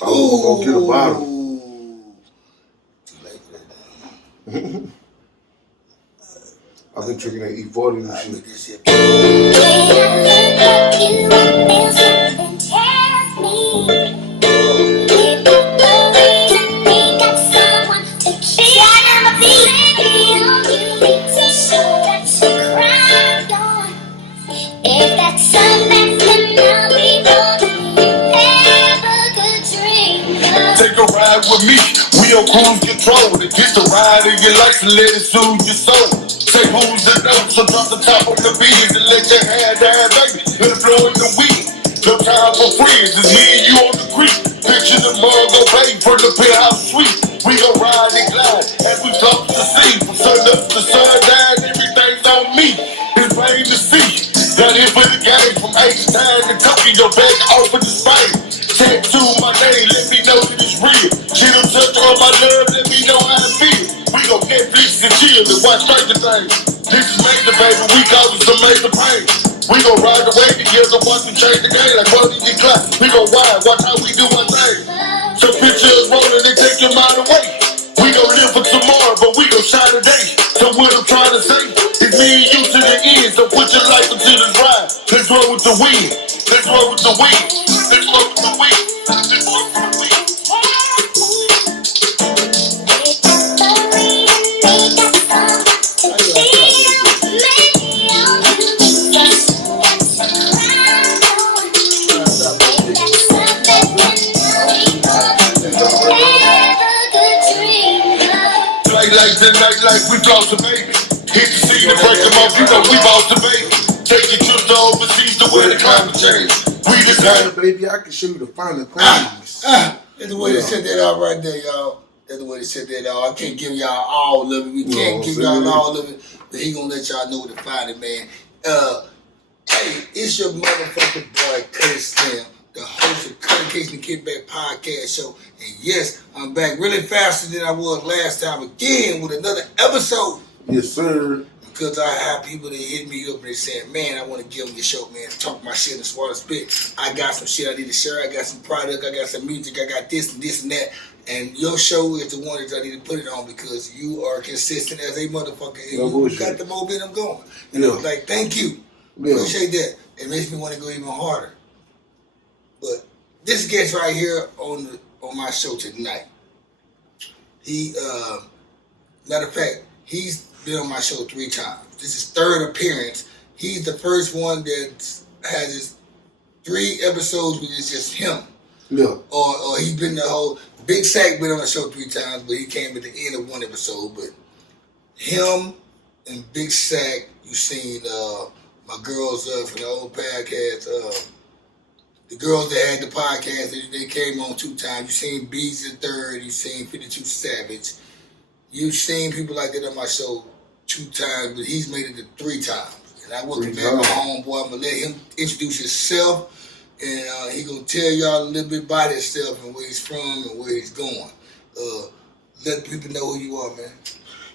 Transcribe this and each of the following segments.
I was gonna get a bottle. Too late for that. I've been drinking that E40 and I shit. make this shit. Take a ride with me, we on cruise control. And get the ride in your life and let it soothe your soul. Say who's the note, so drop the top on the beats and let your hair down, baby. Let it flow in the wind. No time for friends, it's me and you on the creek. Picture the mug go babe from the penthouse suite. We gon' ride and glide as we talk to the sea. From sun up to sundown, everything's on me. It's plain to see. Got here for the game from H-Town to Tokyo, back open to Spain. Tattoo my name, let me know that it's real. She done touch on my love, let me know how I feel. We gon' Netflix and chill and watch Stranger Things. This is major, baby, we call it some major pain. We gon' ride the way together, watch them change the game like Bonnie and Clyde. We gon' ride, watch how we do our thing. So picture us rolling and take your mind away. We gon' live for tomorrow, but we gon' shine today. So what I'm trying to say is me and you to the end. So put your life into the drive. Let's roll with the wind. Let's roll with the wind. Let's roll with the wind. Let's roll with the wind. Like the night, like we lost a baby. Hit the scene and break them off, you know we lost a baby. Take your trips to overseas to where the climate change. We design, baby, I can show you the finer things. That's the way they set that out right there, y'all. That's the way they set that out. I can't give y'all all of it. We can't give y'all all of it, but he gonna let y'all know to find it, man. Hey, it's your motherfucking boy, Cuddy Slim, the host of Cuddy Case and Kickback Podcast Show. And yes, I'm back really faster than I was last time again with another episode. Yes, sir. Because I have people that hit me up and they saying, man, I want to give them your show, man. Talk my shit and swallow spit. I got some shit I need to share. I got some product. I got some music. I got this and this and that. And your show is the one that I need to put it on because you are consistent as a motherfucker. And you got the momentum going. And I was like, thank you. Appreciate that. It makes me want to go even harder. But this guest right here on my show tonight, he, matter of fact, he's been on my show 3 times. This is 3rd appearance. He's the first one that has his 3 episodes with it's just him. Yeah. Or he's been the whole, Big Sack been on the show 3 times, but he came at the end of 1 episode. But him and Big Sack, you seen my girls from the old podcast, the girls that had the podcast, they came on 2 times. You seen Bees the 3rd, you seen 52 Savage. You've seen people like that on my show 2 times, but he's made it to 3 times. And I welcome back my homeboy. I'm going to let him introduce himself, and he going to tell y'all a little bit about himself and where he's from and where he's going. Let people know who you are, man.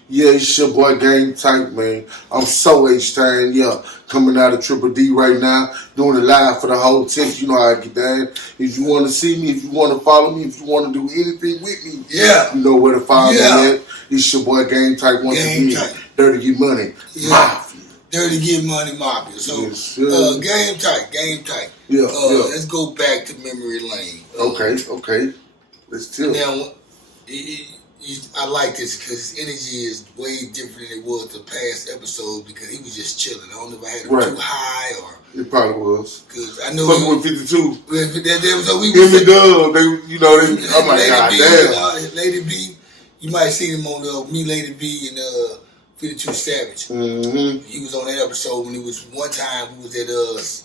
Yeah, it's your boy Gametyte, man. I'm so H-Town, yeah. Coming out of Triple D right now, doing it live for the whole Texas. You know how I get down. If you want to see me, if you want to follow me, if you want to do anything with me, yeah, you know where to follow me at. It's your boy Gametyte once again. Dirty Get Money, Mafia. Dirty Get Money, Mafia. So, yes, Gametyte. Yeah, Let's go back to memory lane. Okay. Let's tell. Now, I like this because his energy is way different than it was the past episode because he was just chilling. I don't know if I had him too high or... It probably was. Because I know... Fucking with 52. So we in the dub, I'm like, God damn. Lady B, you might see him on Me, Lady B, and 52 Savage. Mm-hmm. He was on that episode when he was... One time, we was at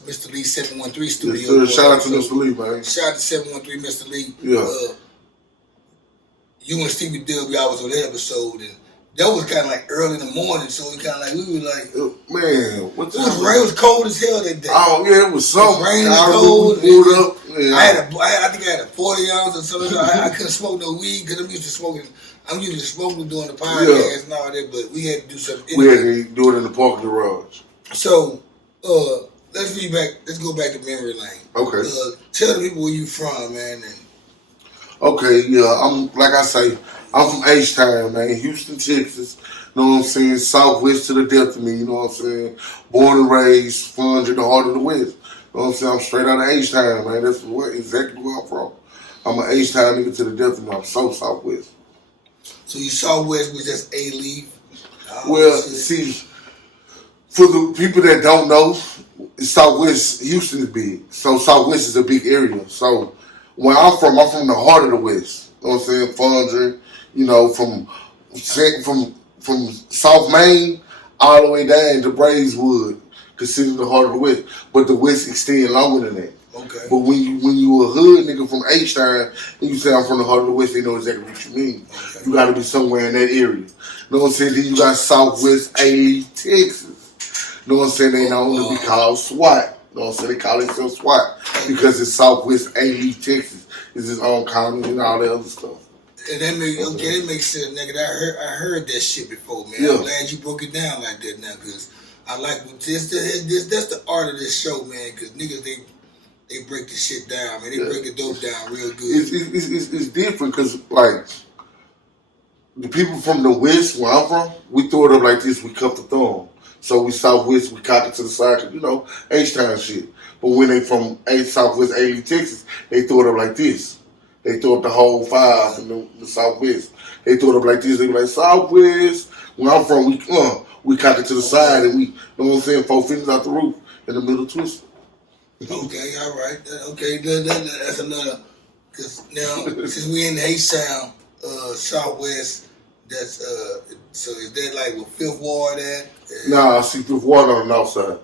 Mr. Lee 713 studio. Yes, shout out to Mr. Lee, man. Shout out to 713 Mr. Lee. Yeah. You and Stevie Dub, y'all was on that episode, and that was kind of like early in the morning, so it kind of like, we were like... Man, what time? It was cold as hell that day. Oh, yeah, it was something. It was raining cold. Up. Yeah. I think I had a 40 ounce or something. I couldn't smoke no weed because I'm used to smoking during the podcast and all that, but we had to do something. We had to do it in the parking garage. So, let's go back to memory lane. Okay. Tell the people where you from, man, and Okay, yeah, I'm like I say, I'm from H-Town, man, Houston, Texas. You know what I'm saying? Southwest to the death of me. You know what I'm saying? Born and raised, sponge in the heart of the West. You know what I'm saying? I'm straight out of H-Town, man. That's exactly where I'm from. I'm an H-Town nigga to the death of me. I'm so Southwest. So you Southwest was just a leaf. Well, see, for the people that don't know, Southwest Houston is big. So Southwest is a big area. So where I'm from the heart of the West. You know what I'm saying? Fondren, you know, from South Main all the way down to Braeswood, considered the heart of the West. But the West extends longer than that. Okay. But when you a hood nigga from H-Town and you say I'm from the heart of the West, they know exactly what you mean. Okay. You got to be somewhere in that area. You know what I'm saying? Then you got Southwest A, Texas. You know what I'm saying? They know to be called SWAT. You know what I'm saying? They call themselves SWAT because it's Southwest A, Texas. It's its own county and all that other stuff. And that makes sense, nigga. I heard that shit before, man. Yeah. I'm glad you broke it down like that now, because I like this. That's the art of this show, man. Because niggas they break the shit down, man. They break the dope down real good. It's different because like the people from the West, where I'm from, we throw it up like this. We cuff the thumb. So we Southwest, we cock it to the side, you know, H-Town shit. But when they from Southwest A, Texas, they throw it up like this. They throw up the whole five in the Southwest. They throw it up like this. They be like, Southwest. Where I'm from, we cock it to the side and we, you know what I'm saying, 4 fingers out the roof in the middle twist. Okay, all right. Okay, that's another. Because now, since we in H-Town, Southwest, that's, so is that like where Fifth Ward at? Nah, see Fifth Ward on the north side.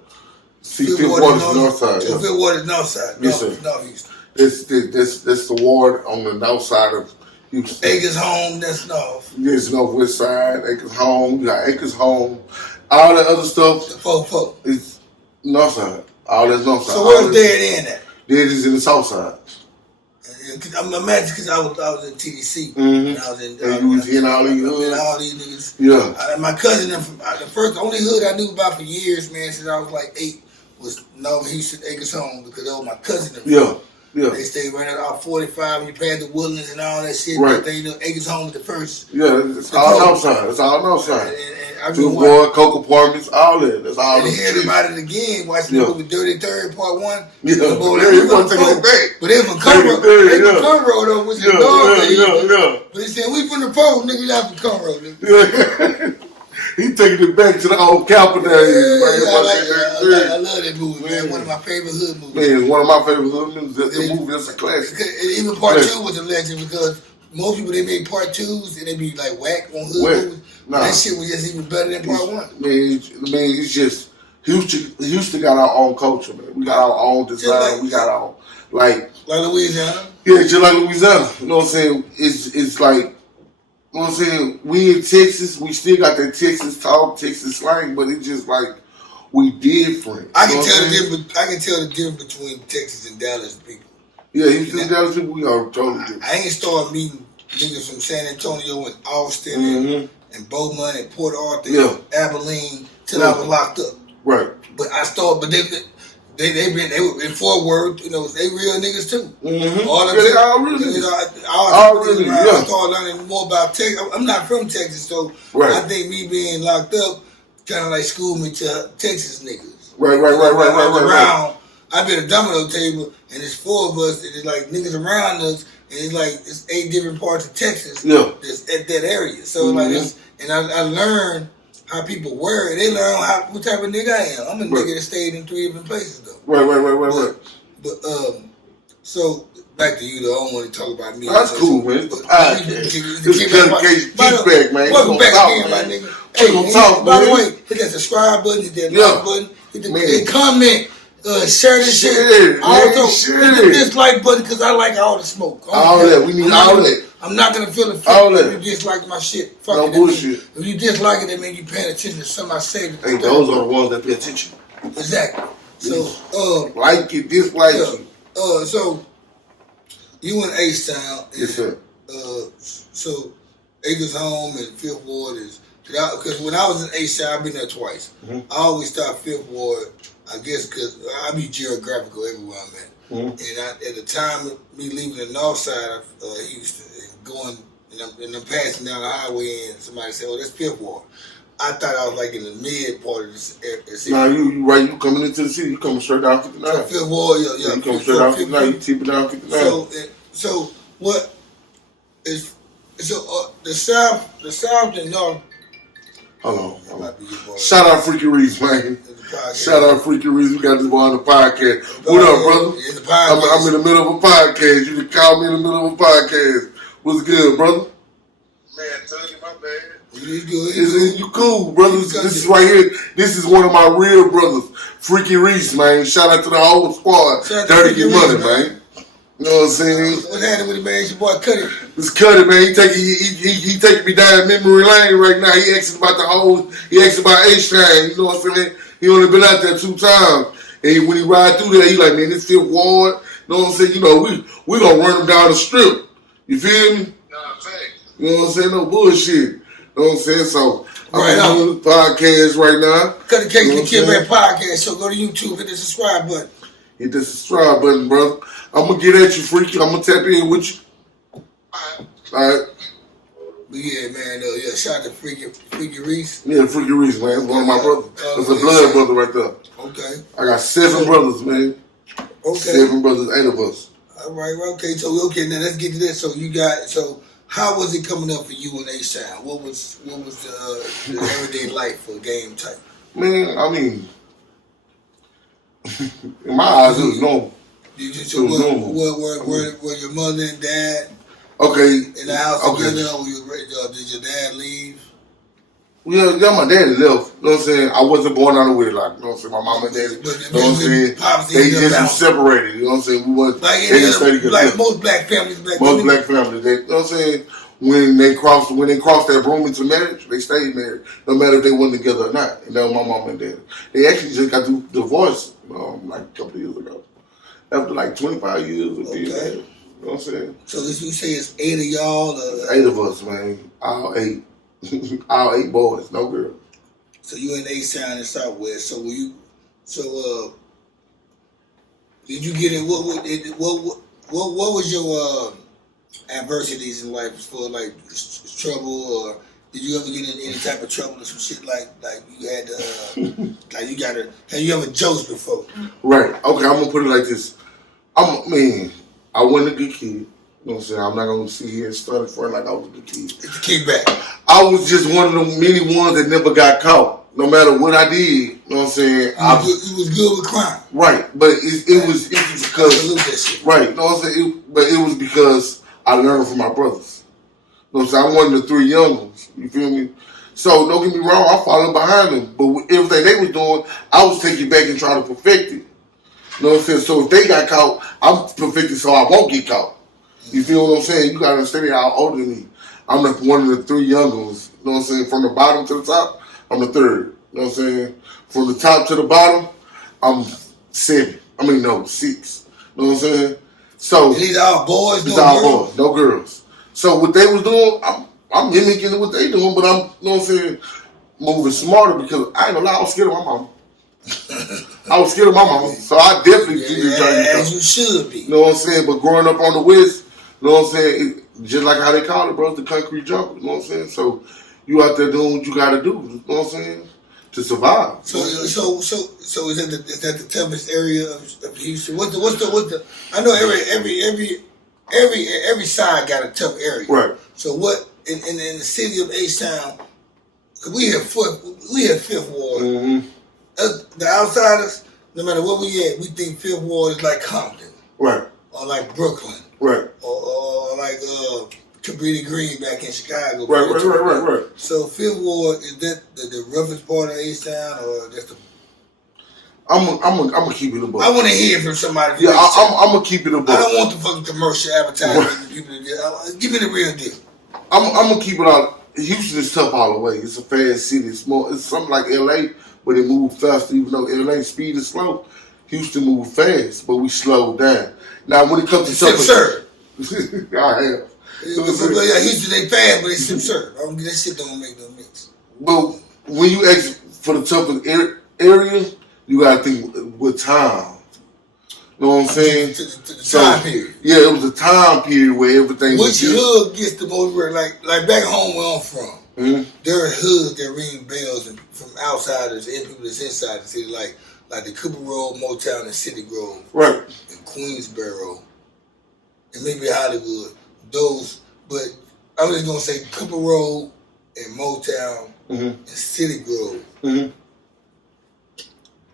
See Fifth Ward is the north side. So Fifth Ward is north side. Yes, sir. Northeast. That's the ward on the north side of Houston. Acres Home, that's north. Yes, northwest side. Acres Home. You got Acres Home. All that other stuff. The 4-4. It's north side. All that's north side. So where's Dead End at? Dead is in the south side. I'm imagining because I was in TDC. Mm-hmm. And I was in. And you was in all these hoods. All these niggas. Yeah. My cousin, the only hood I knew about for years, man, since I was like 8, was Nova Houston Acres Home, because that was my cousin. Yeah. Yeah. They stayed right out 45 and you passed the Woodlands and all that shit. Right. They, Acres Home was the first. Yeah, it's all outside. It's all outside. And Two Boy, Coke Apartments, all that. That's all. And hear about it again, watching the movie Dirty Third Part 1. Yeah, they want to take it back. But they from Conroe. They from Conroe though, which is dog. Yeah. But they said, we from the Post, nigga, y'all from Conroe, nigga. Yeah. He taking it back to the old Capitol days. I love that movie, man. One of my favorite hood movies. Man, one of my favorite hood movies. The movie is a classic. And even Part 2 was a legend because most people, they make Part 2s and they be like whack on hood movies. Nah. That shit was just even better than Part 1. Man, it's just Houston got our own culture, man. We got our own design. We got our like Louisiana. Yeah, just like Louisiana. You know what I'm saying? It's like. You know what I'm saying? We in Texas, we still got that Texas talk, Texas slang, but it's just like we different. I can tell the difference between Texas and Dallas people. Yeah, Houston and Dallas people, we are totally different. I ain't started meeting niggas from San Antonio and Austin and Beaumont and Port Arthur and Abilene till I was locked up. Right. But they were in Fort Worth, you know, they real niggas too. Mm-hmm. All them they all real niggas. All really, I started learning more about Texas. I'm not from Texas, so I think me being locked up kind of like schooled me to Texas niggas. Right. I've been at a domino table, and it's 4 of us, and it's like niggas around us, and it's like it's 8 different parts of Texas that's at that area. So like this, and I learned how people were. They learn what type of nigga I am. I'm a nigga that stayed in 3 different places though. Right. But so back to you though. I don't want to talk about me. That's cool, man. It's the podcast. This is dedication. Kick back, man. Welcome back again, my nigga. Hey, gonna talk, by the way, hit that subscribe button, hit that like button, hit the comment, share this shit. Also, hit the dislike button because I like all the smoke. All that. We need all that. I'm not gonna feel offended if you dislike my shit. Fuck no it. bullshit. If you dislike it, that means you paying attention to something I say. Hey, those are the ones that pay attention. Exactly. So, like it, dislike it. So, you in H-Town. Yes, sir. So, Acres Home and Fifth Ward is, because when I was in H-Town, I've been there twice. I always thought Fifth Ward I guess because I be geographical everywhere I'm at. And at the time of me leaving the north side of Houston and going, and I'm passing down the highway and somebody said, "Oh, that's Fifth Ward." I thought I was like in the mid part of the city. Nah, you right. You coming into the city. You coming straight down 59. So Fifth Ward, yeah. You coming straight down 59. You tip it down 59. So what is the south and north? Hold on. Shout out Freaky Reese, man. Shout out Freaky Reese. We got this boy on the podcast. What up, brother? I'm in the middle of a podcast. You can call me in the middle of a podcast. What's good, brother? Man, tell you my bad. You cool, brothers. This is right here. This is one of my real brothers, Freaky Reese, man. Shout out to the whole squad. Dirty Get Money, man. You know what I'm saying? What's happening with it, man? It's your boy Cuddy. It's Cuddy, man. He taking me down memory lane right now. He asking about he asking about H-Time. You know what I'm saying? He only been out there 2 times. And when he ride through there, he like, man, this Fifth Ward. You know what I'm saying? You know, we gonna run him down the strip. You feel me? You know what I'm saying? No bullshit. You know what I'm saying? So, I'm on the podcast right now. Cuddy Cake and Kid Man Podcast. So go to YouTube, hit the subscribe button. Hit the subscribe button, brother. I'm going to get at you, Freaky. I'm going to tap in with you. Alright. But yeah, man. Shout out to Freaky Reese. Yeah, Freaky Reese, man. That's one of my brothers. That's a blood brother right there. Okay. I got 7 brothers, man. Okay. 7 brothers, 8 of us. All right, okay. So, now let's get to this. So how was it coming up for you in H-Town? What was the everyday life for Gametyte? Man, I mean, in my eyes, it was normal. Were your mother and dad in the house together, or did your dad leave? Yeah, my daddy left. You know what I'm saying? I wasn't born out of wedlock. You know what I'm saying? My mom and daddy, you know what I'm saying? They just separated. You know what I'm saying? We wasn't, like most black families back then. Most black families, you know what I'm saying? When they crossed that room into marriage, they stayed married, no matter if they weren't together or not. And that was my mom and dad. They actually just got divorced like a couple of years ago. After like 25 years of being married. You know what I'm saying? So this you say it's 8 of y'all? 8 of us, man. All 8. All 8 boys, no girls. So you in H-Town and Southwest. So did you get in? What was your adversities in life for like trouble, or did you ever get in any type of trouble or some shit like you had to have you ever joked before? Right. Okay, I'm gonna put it like this. I wasn't a good kid. You know what I'm saying? I'm not gonna sit here and start in front like I was a good kid. It's the kickback. I was just one of the many ones that never got caught. No matter what I did, you know what I'm saying? You was good with crime. Right, but it was because right, you know what I'm saying? But it was because I learned from my brothers. You know what I'm saying? I'm one of the 3 young ones. You feel me? So don't get me wrong, I followed behind them. But with everything they was doing, I was taking back and trying to perfect it. You know what I'm saying? So if they got caught, I'm perfecting so I won't get caught. You feel what I'm saying? You gotta understand how older than me. I'm one of the 3 young ones. You know what I'm saying? From the bottom to the top, I'm the 3rd. You know what I'm saying? From the top to the bottom, I'm 7. 6. You know what I'm saying? So and these are all boys, these all boys, no girls. So what they was doing, I'm mimicking what they doing, but I'm, you know what I'm saying, moving smarter because I ain't gonna lie, I was scared of my mama. I was scared of my mama, so I definitely didn't try to get as you should be. You know what I'm saying? But growing up on the West, you know what I'm saying, just like how they call it, bro, the concrete jungle. You know what I'm saying? So you out there doing what you gotta do. You know what I'm saying? To survive. So is that the toughest area of Houston? What's the? I know every side got a tough area. Right. So what in the city of H-Town? We have Fifth Ward. Mm-hmm. The outsiders, no matter where we at, we think Fifth Ward is like Compton. Right. Or like Brooklyn. Right. Or like Cabrini Green back in Chicago. Right. So Fifth Ward, is that the roughest part of H-Town, or that's the? I'm gonna keep it a buck. I want to hear from somebody. Yeah, I'm gonna keep it a buck. I don't want the fucking commercial advertising. People give me the real deal. I'm gonna keep it out. Houston is tough all the way. It's a fast city. It's something like LA, but it moves faster. Even though LA speed is slow, Houston moves fast, but we slow down. Now when it comes to absurd. I have. Houston they fast, but it's absurd. That shit don't make no sense. But when you ask for the toughest area, you gotta think with time. You know what I'm saying? To the time period. Yeah, it was a time period where everything was Which hood gets the most work? Like back home where I'm from, there are hoods that ring bells and from outsiders and people that's inside the city, like the Cooper Road, Motown, and City Grove, right, and Queensboro, and maybe Hollywood. Those, but I'm just gonna say Cooper Road and Motown and City Grove.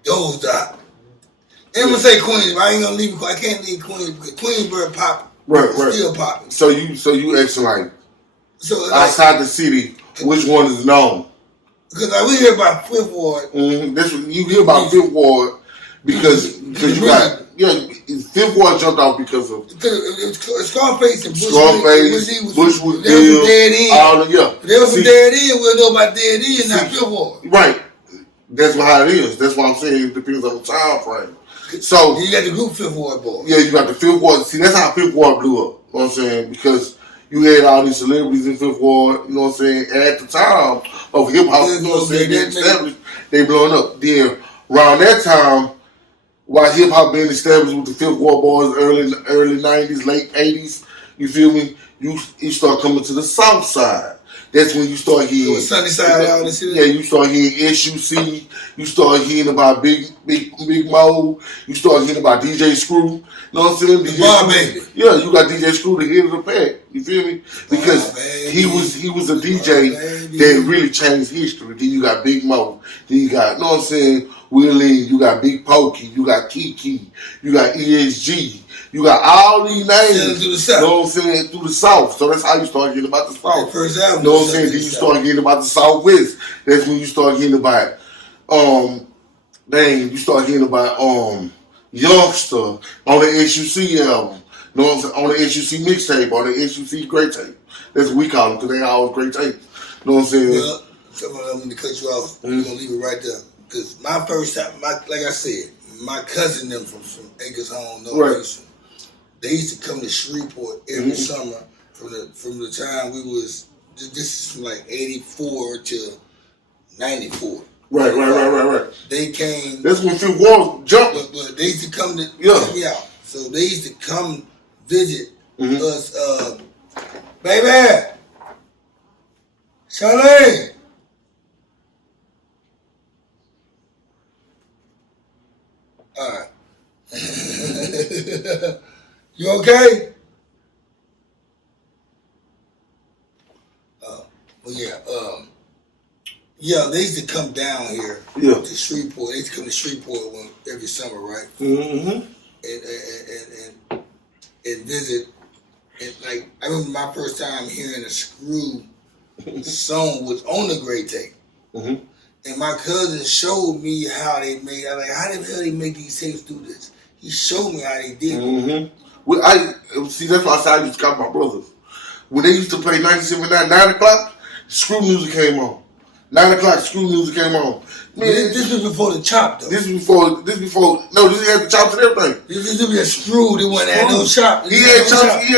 Those that. And I'm gonna say Queens, but I ain't gonna leave. I can't leave Queens because Queensboro popping. Right. Still popping. So you asking like outside the city, which one is known? Because we hear about Fifth Ward. You hear about Fifth Ward because you got Fifth Ward jumped off because of Scarface and Bushwood, they were dead end. They were from dead end. We'll know about dead end, not Fifth Ward. Right. That's how it is. That's why I'm saying it depends on the time frame. So you got the group Fifth Ward boys. Yeah, you got the Fifth Ward. See, that's how Fifth Ward blew up. You know what I'm saying? Because you had all these celebrities in Fifth Ward, you know what I'm saying? And at the time of hip hop, you know what I'm saying, they established, they blowing up. Then around that time, while hip hop being established with the Fifth Ward boys, early 90s, late 80s, you feel me? You start coming to the South Side. That's when you start hearing Sunny Side out and shit. Yeah, you start hearing SUC. You start hearing about Big Mo. You start hearing about DJ Screw. You know what I'm saying? DJ Bar Baby. Yeah, you got DJ Screw, the head of the pack. You feel me? Because he was a DJ that really changed history. Then you got Big Mo. Then you got, you know what I'm saying, Willie. You got Big Pokey. You got Kiki. You got ESG. You got all these names, you know what I'm saying, through the South. So that's how you start getting about the South. First album, you know what I'm saying? Then you start getting about the Southwest. That's when you start getting about, you start getting about Youngster on the SUC album. You know what I'm saying? On the SUC mixtape, on the SUC great tape. That's what we call them, because they all great tapes. You know what I'm saying? Well, some of them, to cut you off, we're going to leave it right there. Because my first time, like I said, my cousin them from Acres Home, Northeastern. They used to come to Shreveport every summer from the time we was. This is from like 84 to 94. Right. They came. That's when Fifth Ward jumped. But they used to come to check me out. So they used to come visit us. Baby, Charlene. All right. You okay? They used to come down here to Shreveport. They used to come to Shreveport every summer, right? And visit. And like I remember my first time hearing a Screw song was on the Great Tape. And my cousin showed me how they made. I was like, how the hell they make these tapes do this? He showed me how they did it. Well, see, that's why I said I used to call my brothers. When they used to play 1979, 9 o'clock, Screw music came on. 9 o'clock, Screw music came on. Man, this was before the chop, though. This before, no, this had the chops and everything. This was a Screw, they went at no chop. He had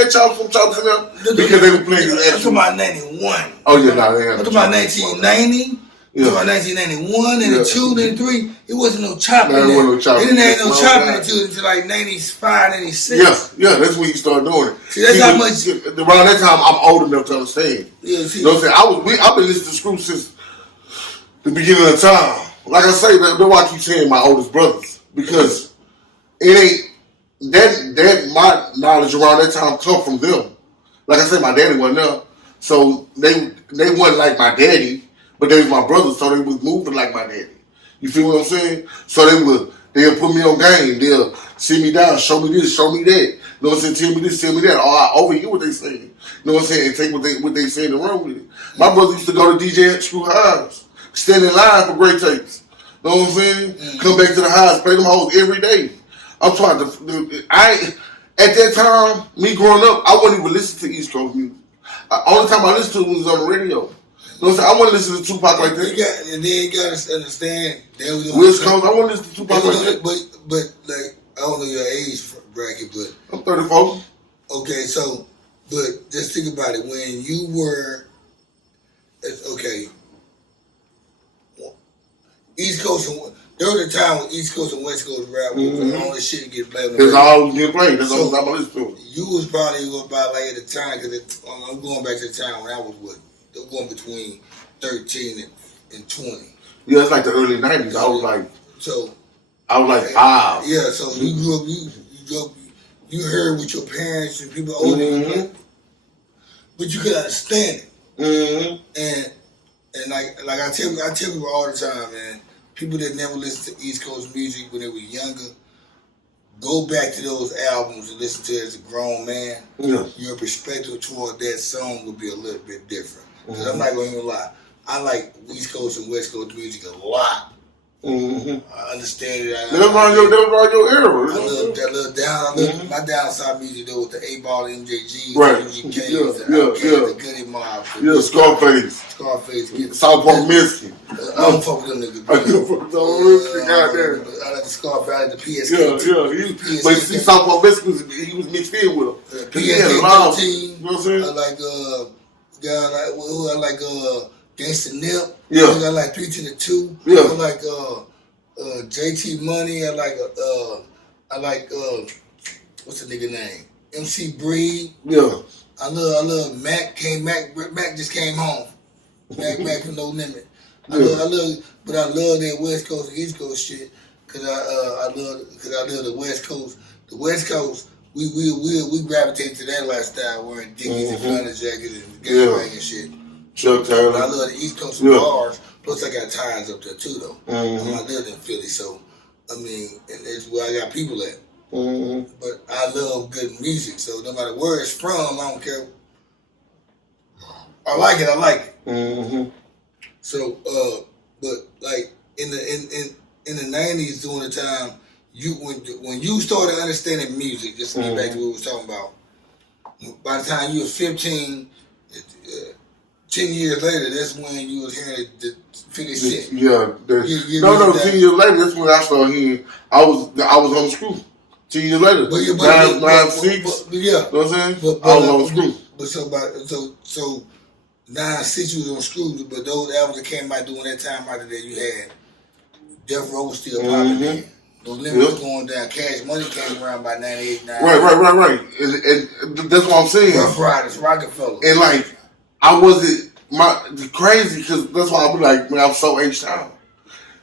chops from chops in there because they were playing his I'm talking about 91. Oh, yeah, no, they had I'm talking about 1990. Yeah. About 1991, 92, 93, it wasn't no chopping. There wasn't no chopping. They didn't have no chopping until like 95, 96. Yeah, that's when you start doing it. See, that's how much. Around that time, I'm old enough to understand. Yeah, see. You know what I'm saying? I've been listening to Screw since the beginning of time. Like I say, that's why I keep saying my oldest brothers. Because it ain't, that my knowledge around that time come from them. Like I said, my daddy wasn't there. So they wasn't like my daddy. But they was my brothers, so they was moving like my daddy. You feel what I'm saying? So they'll put me on game. They'll sit me down, show me this, show me that. You know what I'm saying? Tell me this, tell me that. Or I overhear what they saying. You know what I'm saying? And take what they saying and run with it. My brother used to go to DJ Screw Highs, stand in line for great tapes. You know what I'm saying? Come back to the highs, play them hoes every day. I'm trying to. At that time, me growing up, I wouldn't even listen to East Coast music. Only time I listened to it was on the radio. You know what I'm saying? I want to listen to Tupac like that. And then you got to understand. West Coast, I want to listen to Tupac like that. But like, I don't know your age bracket, but. I'm 34. Okay, so, but just think about it. When you were, okay, East Coast, there was a time when East Coast and West Coast rap was the only shit to get played on the That's radio. all we get played. That's all I'm listening to. You was probably about like at the time, because I'm going back to the time when I was going between 13 and 20. Yeah, it's like the early 90s. I was like 5. Yeah, so you grew up, you heard with your parents and people older than you, but you could understand it. And like I tell people all the time, man, people that never listened to East Coast music when they were younger, go back to those albums and listen to it as a grown man. Yeah. Your perspective toward that song will be a little bit different. Because I'm not going to even lie, I like East Coast and West Coast music a lot. I understand it. That was around your era. I love that little down. My down south music though with the 8-Ball, MJGs, right? MGKs, the Goody Mob, Scarface, Southport Miskin. I don't fuck with them niggas. I don't fuck with them niggas. I like the Scarface, I like the PSK. But see, Southport Miskin he was mixed in with them. PSK 13. You know what I'm saying? I like Gangsta Nip. I like 3 to the 2. I like JT Money. I like what's the nigga name? MC Breed. I love Mac. Mac just came home. Mac from No Limit. I love that West Coast and East Coast shit because I love the West Coast. The West Coast, we gravitate to that lifestyle, wearing Dickies and flannel jackets and gangbang and shit. Chuck Taylor. But I love the East Coast bars. Plus, I got ties up there too, though. I lived in Philly, so I mean, and it's where I got people at. But I love good music, so no matter where it's from, I don't care. I like it. So, but like in the 90s, during the time, when you started understanding music, just to get back to what we was talking about. By the time you were 15. 10 years later, that's when you was hearing the 50 Cent. 10 years later, that's when I started hearing. I was on the screw. 10 years later, 9, 6. You know what I'm saying? I was on the screw. But so 9, 6 you was on screw. But those albums that came out during that time after that, you had Death Row was still popping then. Those limits was going down. Cash Money came around by 98, 99. Right. And that's what I'm saying. Rough Riders, Rockefeller. And like. I wasn't crazy because that's why I be like, man, I'm so H-Town.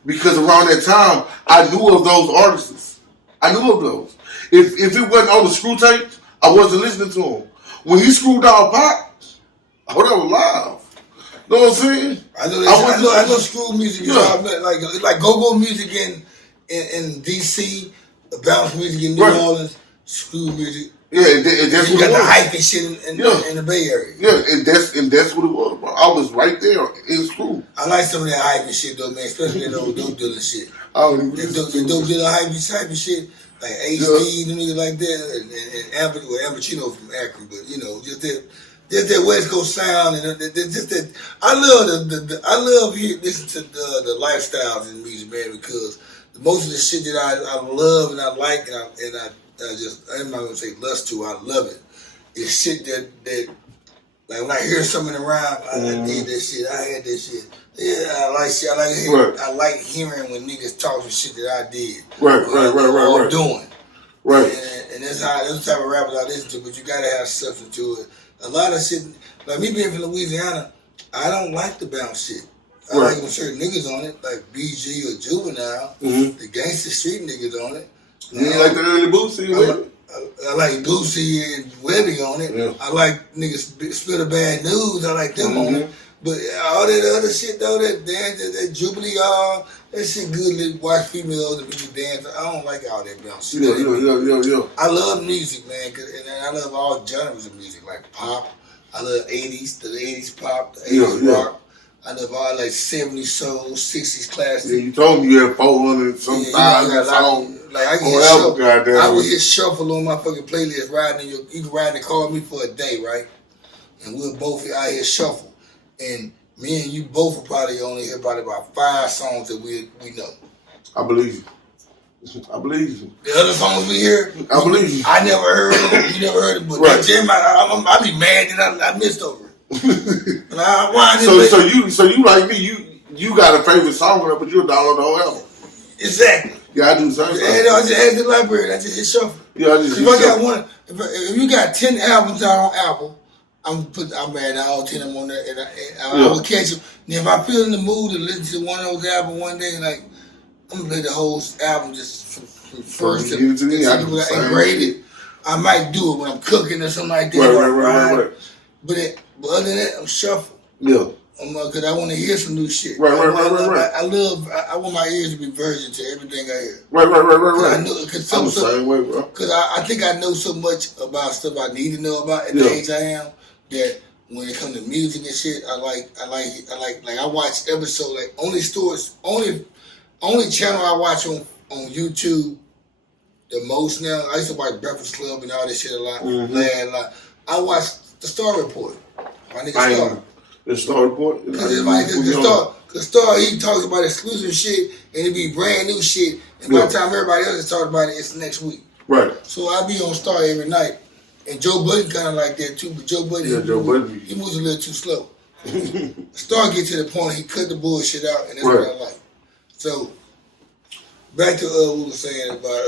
Because around that time, I knew of those artists. I knew of those. If it wasn't on the screw tape, I wasn't listening to him. When he screwed down Pop, I heard that was live. You know what I'm saying? I know screw music. Like go-go music in DC, bounce music in New Orleans, screw music. Yeah, that's what you it was. got the hype and shit in the Bay Area. Yeah, and that's what it was, bro. I was right there in school. I like some of that hype and shit though, man, especially that old dope dealer shit. The dope dealer hype and shit, like HD, them niggas like that, and Amberchino from Akron, but you know, just that West Coast sound and just that. I love listening to the lifestyles in music, man, because most of the shit that I love and I like and I'm not gonna say lust to. I love it. It's shit that like when I hear something around, I did that shit. I had that shit. Yeah, I like shit. I like hearing when niggas talk some shit that I did. Right. Doing. Right. And that's the type of rappers I listen to. But you gotta have substance to it. A lot of shit, like me being from Louisiana, I don't like the bounce shit. I like when certain niggas on it, like BG or Juvenile, the gangster street niggas on it. You like the early Boosie? I like Boosie and Webby on it. Yeah. I like niggas spit a bad news. I like them on it. But all that other shit though, that Jubilee, that shit good. Watch females and people dance. I don't like all that bounce shit. Yeah. I love music, man, and I love all genres of music, like pop. I love the 80s pop, the 80s rock. I love all like 70s soul, 60s classic. Yeah, you told me you had 400 some thousand songs. Like I would hit shuffle on my fucking playlist, you can ride in the car with me for a day, right? And we'll both out here shuffle. And me and you both will probably only hear probably about 5 songs that we know. I believe you. The other songs we hear, I believe you. I never heard them. You never heard them, but that jam, I be mad that I missed over it. So you like me, you got a favorite song, but you'll download the whole album. Exactly. Yeah, I do the same thing. And I just add to the library. I just hit shuffle. Yeah, I just If I got one, if you got 10 albums out on Apple, I'm adding all 10 of them on there, and I will catch them. And if I feel in the mood to listen to one of those albums one day, like I'm gonna play the whole album just from first to and grade it. I might do it when I'm cooking or something like that. Right. But other than that, I'm shuffle. Yeah. Because I want to hear some new shit. Right. I want my ears to be virgin to everything I hear. Right. I know, I'm the same way, bro. Because I think I know so much about stuff I need to know about at the age I am that when it comes to music and shit, I watch episodes like only channel I watch on YouTube the most now. I used to watch Breakfast Club and all this shit a lot. I watch the Star Report. My nigga Star. The Star Report? Because the Star, he talks about exclusive shit and it be brand new shit. And by the time everybody else is talking about it, it's next week. Right. So I be on Star every night. And Joe Budden kind of like that too, but Joe Budden, he moves a little too slow. Star get to the point, he cut the bullshit out, and that's what I like. So, back to what we were saying about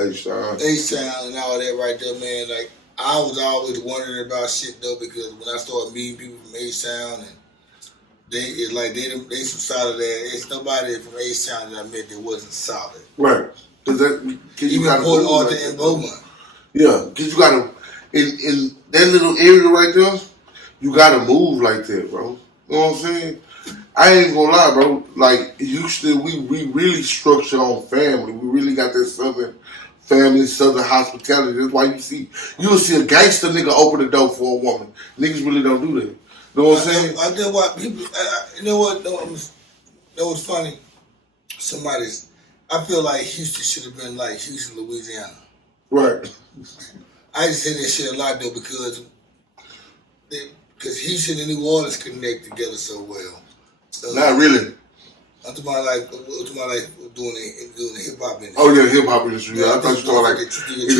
H-Town and all that right there, man. Like, I was always wondering about shit though, because when I started meeting people from H-Town, and they some solid ass. It's nobody from H-Town that I met that wasn't solid. Right. Because you got Port Arthur and Beaumont. Yeah, because you gotta in that little area right there, you gotta move like that, bro. You know what I'm saying? I ain't gonna lie, bro. Like we really structure on family. We really got that southern family, southern hospitality. That's why you'll see a gangster nigga open the door for a woman. Niggas really don't do that. You know what I'm saying? I know what people. You know what? That was funny. I feel like Houston should have been like Houston, Louisiana. Right. I just say that shit a lot though because Houston and New Orleans connect together so well. Not really. I'm talking about like doing the hip hop industry. Oh yeah, hip hop industry. Yeah, I thought you were talking like in the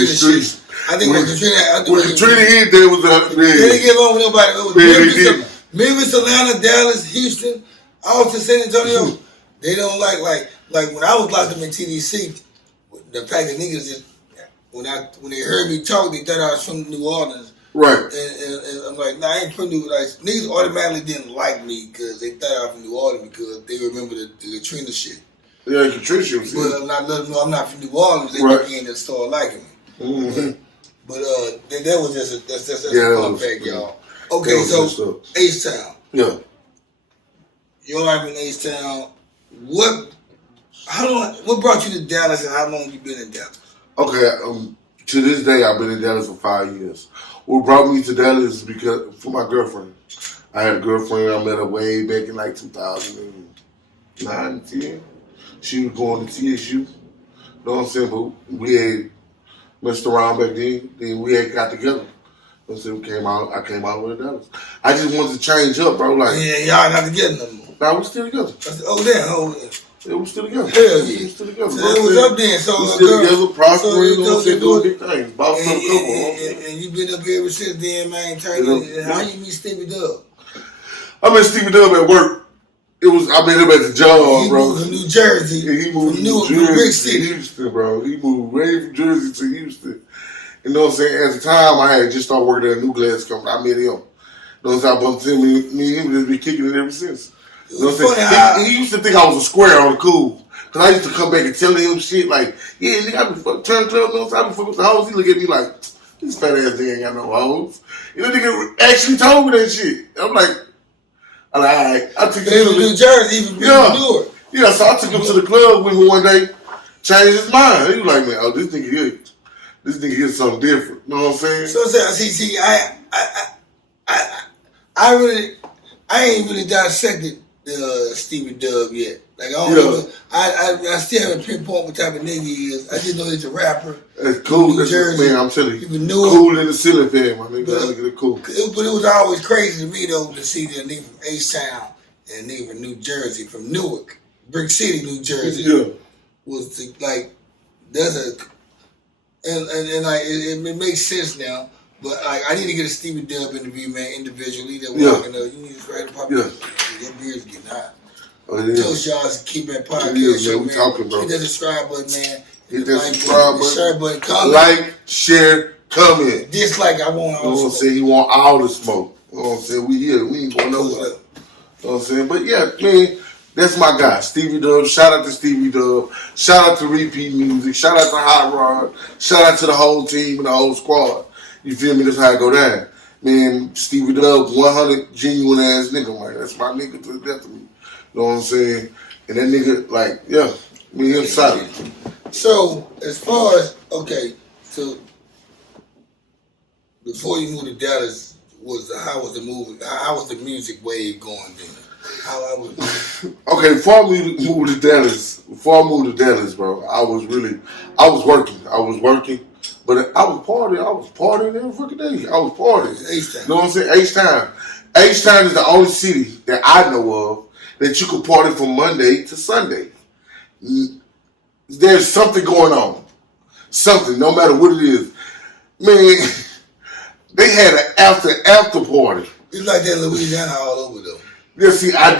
streets. I think when Katrina hit, there was they didn't get along with nobody. Memphis, Atlanta, Dallas, Houston, Austin, San Antonio. They don't like when I was locked up in TDC. The fact that niggas just when they heard me talk, they thought I was from New Orleans. Right. And I'm like, nah, I ain't from New Orleans. Niggas automatically didn't like me because they thought I was from New Orleans because they remember the Katrina shit. Yeah, Katrina shit. But I'm not letting them know I'm not from New Orleans. They began to start liking me. Mm-hmm. But that was just a fun fact, y'all. Okay, so H-Town. Yeah. Your life in H-Town. What brought you to Dallas and how long you been in Dallas? Okay, to this day I've been in Dallas for 5 years. What brought me to Dallas is because for my girlfriend. I had a girlfriend I met her way back in like 2009, 10. She was going to TSU. You know what I'm saying? But we had messed around back then. Then we had got together. You know what I'm saying? I came out with Dallas. I just wanted to change up, bro. Like, yeah, y'all not together no more. Nah, we still together. Oh, damn. Yeah, we still together. Hell yeah. We still together. So it was up there. So we still together, prospering, you know what I'm saying, doing big things. Boss up a couple. And you been up here ever since then, man. How you meet Stevie Dub? I met Stevie Dub at work. I met him at the job, bro. He moved from New Jersey. Yeah, he moved from Jersey to Houston, bro. He moved right from Jersey to Houston. You know what I'm saying? At the time, I had just started working at a new glass company. I met him. You know what I'm saying? I bumped him. Me and him just been kicking it ever since. You know what I'm saying? He used to think I was a square on the cool. Because I used to come back and tell him shit like, yeah, nigga, I been fucking turn club, you know what I'm saying? I been fucking with the hoes. He look at me like, this fat ass nigga ain't got no hoes. You know, nigga actually told me that shit. I'm like, all right. I took him to New Jersey, even New York. Yeah, so I took him to the club with me one day, changed his mind. He was like, man, oh, this nigga here something different. You know what I'm saying? So see, I ain't really dissected Stevie Dub yet. Like I don't know, I still haven't pinpointed what type of nigga he is. I just know he's a rapper. That's cool. New Jersey. Man, I'm telling you, cool in the ceiling fan, my nigga. That nigga cool. But it was always crazy to me though to see that nigga from H-Town and nigga from New Jersey, from Newark, Brick City, New Jersey. Yeah. Was like it makes sense now. But I need to get a Stevie Dub interview, man, individually. That way I can you need to write a pop. Yeah. Your beard's getting hot. Oh, it is. Toast y'all to keep that podcast. It is, show, man. We talking, bro. Hit that subscribe button, man. Hit that subscribe button. Share button. Comment. Like, share, comment. Dislike. I want all the smoke. You know what I'm smoke. saying? He want all the smoke. You know what I'm saying? We here. We ain't going nowhere. You know what I'm saying? But yeah, man, that's my guy, Stevie Dub. Shout out to Stevie Dub. Shout out to Repeat Music. Shout out to Hot Rod. Shout out to the whole team and the whole squad. You feel me? That's how it go down. Man, Stevie Dub, 100 genuine ass nigga, man. That's my nigga to the death of me. You know what I'm saying? And that nigga, like, yeah, me and him solid. So, as far as, okay, so before you moved to Dallas, how was the music wave going then? Okay, before I moved to Dallas, bro, I was working, but I was partying every fucking day. I was partying. H-Town. You know what I'm saying? H-Town. H-Town is the only city that I know of that you could party from Monday to Sunday. There's something going on. Something, no matter what it is. Man, they had an after party. It's like that in Louisiana all over though. Yeah, see, I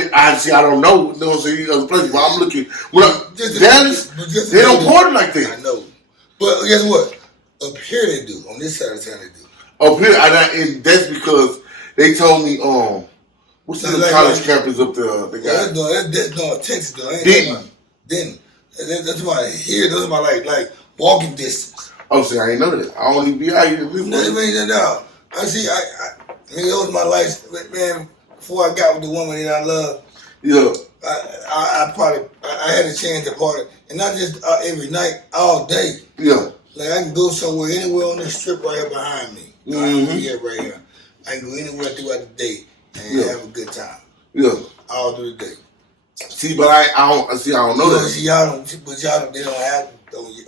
don't know. You know what I'm saying? Other places, but I'm looking. Well, Dallas, they don't party like that. I know. But guess what? Up here they do. On this side of town they do. Up here, and that's because they told me, what's the college campus up there? They got no, Texas though. Denton. That's why here. That's my like walking distance. Oh, see, I ain't know that. I don't even be out here. No. I see. I mean, that was my life, man. Before I got with the woman that I love, yeah, I had a chance to party, and not just every night, all day. Yeah, like I can go somewhere, anywhere on this strip right here behind me. Right here. I can go anywhere throughout the day and have a good time. Yeah, all through the day. See, but I don't know that. See, they don't have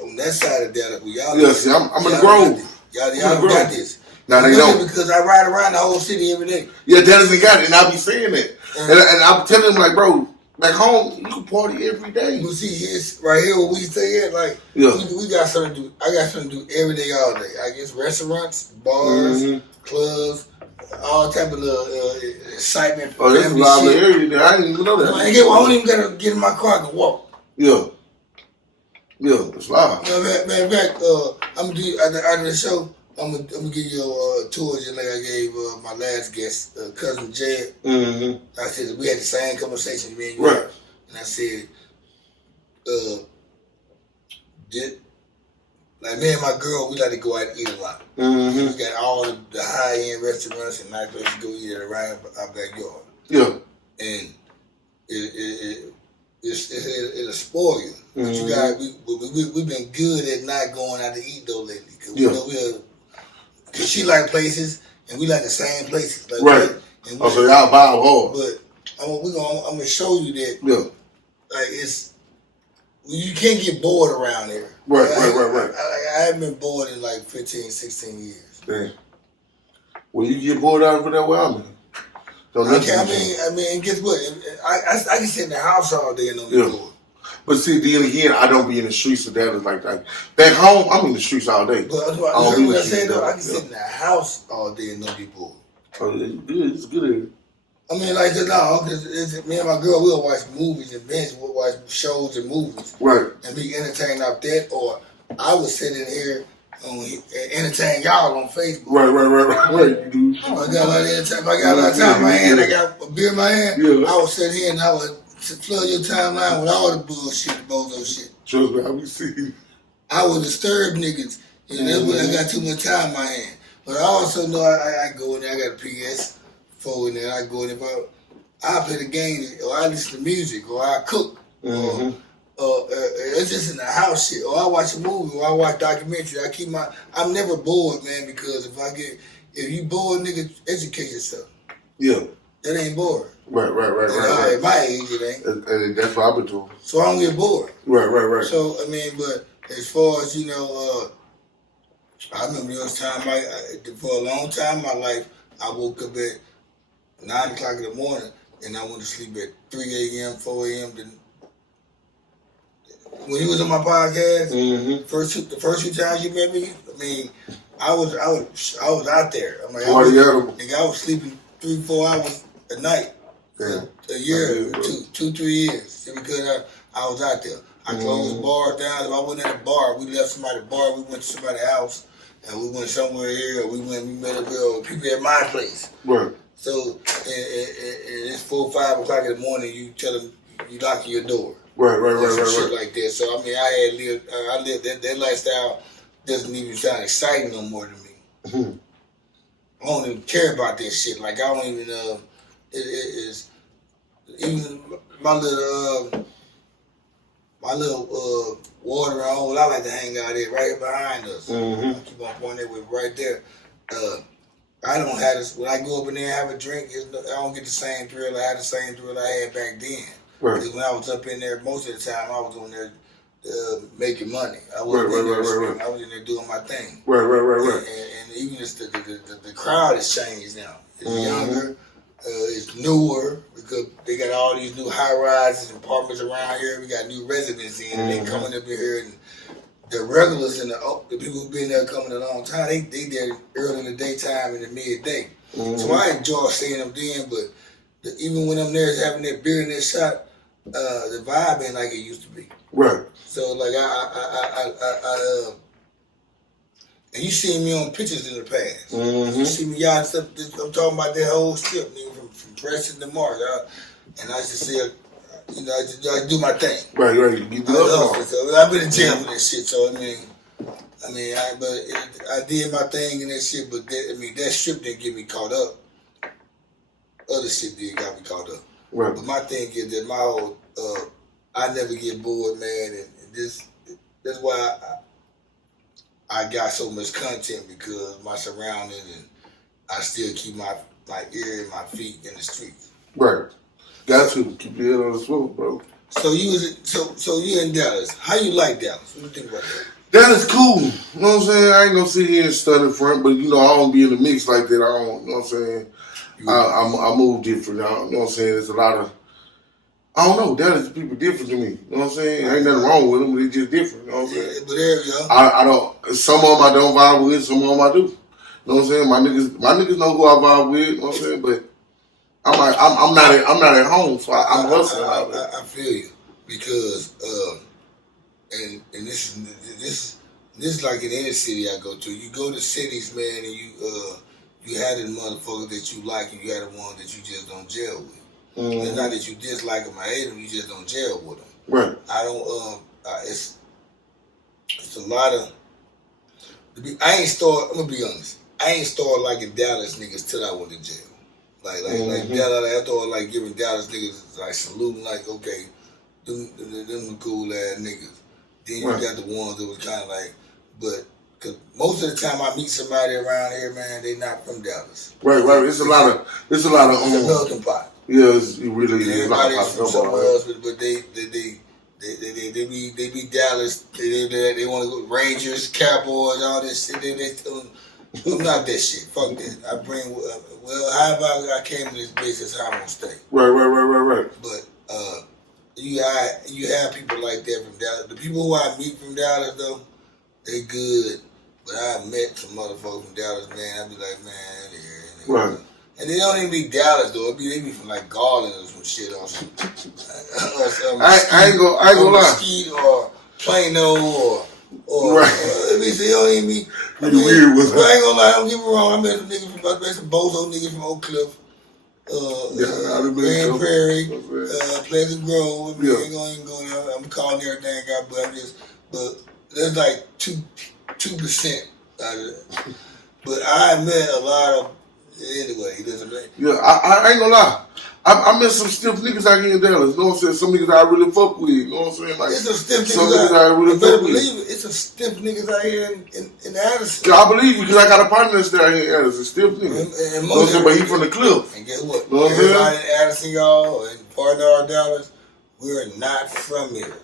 on that side of that. Y'all, yeah, see, I'm in the Grove. Y'all don't got this. No, they don't. Because I ride around the whole city every day. Yeah, Dallas ain't got it, and I be saying that. And I'm telling them, like, bro, back home, you can party every day. You see, it's right here where we stay at, like, we got something to do. I got something to do every day, all day. I guess restaurants, bars, clubs, all type of excitement. Oh, that's a lot of area there. I didn't even know that. I don't even got to get in my car and walk. Yeah. Yeah, that's live. Matter of fact, I'm going to do, after the show, I'm gonna give you a tour just like I gave my last guest, cousin Jed. I said we had the same conversation, me and you. Right. And I said, like me and my girl, we like to go out and eat a lot. We got all the high end restaurants and nice places to go eat around our backyard. Yeah. And it'll spoil you. But you got we've been good at not going out to eat though lately. Cause we know cause she like places and we like the same places. Like right. So y'all buy hard. But I'm gonna show you that. Yeah. Like you can't get bored around here. Right. I haven't been bored in like 15, 16 years. Damn. Well, you get bored out of that way, I mean, and guess what? I can sit in the house all day and don't get bored. But see, then again, I don't be in the streets of Dallas like that. Back home, I'm in the streets all day. But that's what I said though. I can sit in the house all day and not be bored. Oh, it's good. It's good. I mean, like, because me and my girl, we'll watch movies and binge. We'll watch shows and movies. Right. And be entertained off that. Or I would sit in here and entertain y'all on Facebook. Right. You do. If I got a lot of time in my hand, I got a beer in my hand, I would sit here and I would flood your timeline with all the bullshit, the bozo shit. Trust me, I be seeing. I would disturb niggas. You know, that's when I got too much time in my hand. But I also know I go in there, I got a PS4 in there, I go in there, I play the game, or I listen to music, or I cook, or it's just in the house shit, or I watch a movie, or I watch documentary. I'm never bored, man, because if you bored, nigga, educate yourself. Yeah. That ain't bored. Right. At my age, it ain't. And that's what I've been doing. So I don't get bored. Right. So, I mean, but as far as, I remember there was time, for a long time in my life, I woke up at 9 o'clock in the morning and I went to sleep at 3 a.m., 4 a.m. When you was on my podcast, the first few times you met me, I mean, I was out there. I'm like, I was sleeping 3-4 hours a night. a year, 2, 3 years. Because I was out there. I closed bars down. If I went in a bar, we left somebody's bar, we went to somebody's house, and we went somewhere here, we met up with people at my place. Right. So, and it's 4, 5 o'clock in the morning, you tell them you lock your door. Right. Shit like that. So, I mean, I lived that lifestyle doesn't even sound exciting no more to me. Mm-hmm. I don't even care about that shit. Like, I don't even, it's, even my little water hole, I like to hang out there right behind us. Mm-hmm. I keep on pointing that way right there. I don't have this, when I go up in there and have a drink, I don't get the same thrill. I had the same thrill I had back then. Right. Because when I was up in there, most of the time I was on there making money. I wasn't in there, I was in there doing my thing. Right. And even the crowd has changed now. It's younger, it's newer, because they got all these new high-rises and apartments around here. We got new residents in, and they coming up in here, and the regulars and the people who've been there coming a long time, they there early in the daytime and the midday. So I enjoy seeing them then, but even when I'm there having that beer and that shot, the vibe ain't like it used to be. Right. So like and you seen me on pictures in the past. You see me y'all stuff. I'm talking about that whole strip, nigga, from Preston to Mars. And I just say, I do my thing. Right. You do it. So I've been in jail for that shit. So I did my thing and that shit. But that strip didn't get me caught up. Other shit got me caught up. Right. But my thing is that my whole, I never get bored, man. And that's why I got so much content, because my surroundings, and I still keep my ear and my feet in the streets. Right. Got to keep your head on the swivel, bro. So you in Dallas. How you like Dallas? What do you think about that? Dallas cool. You know what I'm saying? I ain't gonna sit here and study in front, but I don't be in the mix like that. I don't, you know what I'm saying? I move different. You know what I'm saying? There's a lot of, I don't know, Dallas people different to me. You know what I'm saying? Ain't nothing wrong with them, but they just different. You know what I'm saying? But there you go. I don't, some of them I don't vibe with, some of them I do. You know what I'm saying? My niggas know who I vibe with, you know what I'm saying? But I'm not at home, so I'm hustling out there. I feel you, because and this is like in any city I go to. You go to cities, man, and you had the motherfuckers that you like, and you had the one that you just don't gel with. It's not that you dislike them or hate them, you just don't gel with them. Right. I don't. It's a lot of. I'm gonna be honest. I ain't started liking Dallas niggas till I went to jail. Like Dallas, I thought like giving Dallas niggas like saluting, like, okay, them the cool ass niggas. Then you got the ones that was kind of like, but cause most of the time I meet somebody around here, man, they not from Dallas. Right. It's a lot of. It's a melting pot. Yeah, it really is. Everybody's from somewhere else, but they be Dallas. They want to go Rangers, Cowboys, all this shit. I'm not that shit. Fuck that. I bring however I came to this bitch is how I'm gonna stay. Right. But you have people like that from Dallas. The people who I meet from Dallas though, they good. But I met some motherfuckers from Dallas, man. I be like, man, right. And they don't even be Dallas though. They be from like Garland or some shit or some. I ain't gonna lie. Mesquite or Plano or right. They don't even be. Weird with I ain't gonna lie. Don't get me wrong. I met some bozo niggas from Oak Cliff, Grand Prairie, Pleasant Grove. I ain't gonna even go there. I'm calling everything out, but there's like 2% out of that. But I met a lot of. Anyway, it doesn't matter. Yeah, I ain't gonna lie. I met some stiff niggas out here in Dallas. You know what I'm saying? Some niggas I really fuck with. You know what I'm saying? Like, it's some stiff niggas I really fuck with. Believe it. It's some stiff niggas out here in Addison. Yeah, I believe you, because I got a partner that's down here in Addison. Stiff nigga. And you know what I'm saying? But he from the Cliff. And guess what? You know what Everybody in Addison, y'all, and part of our Dallas, we're not from here.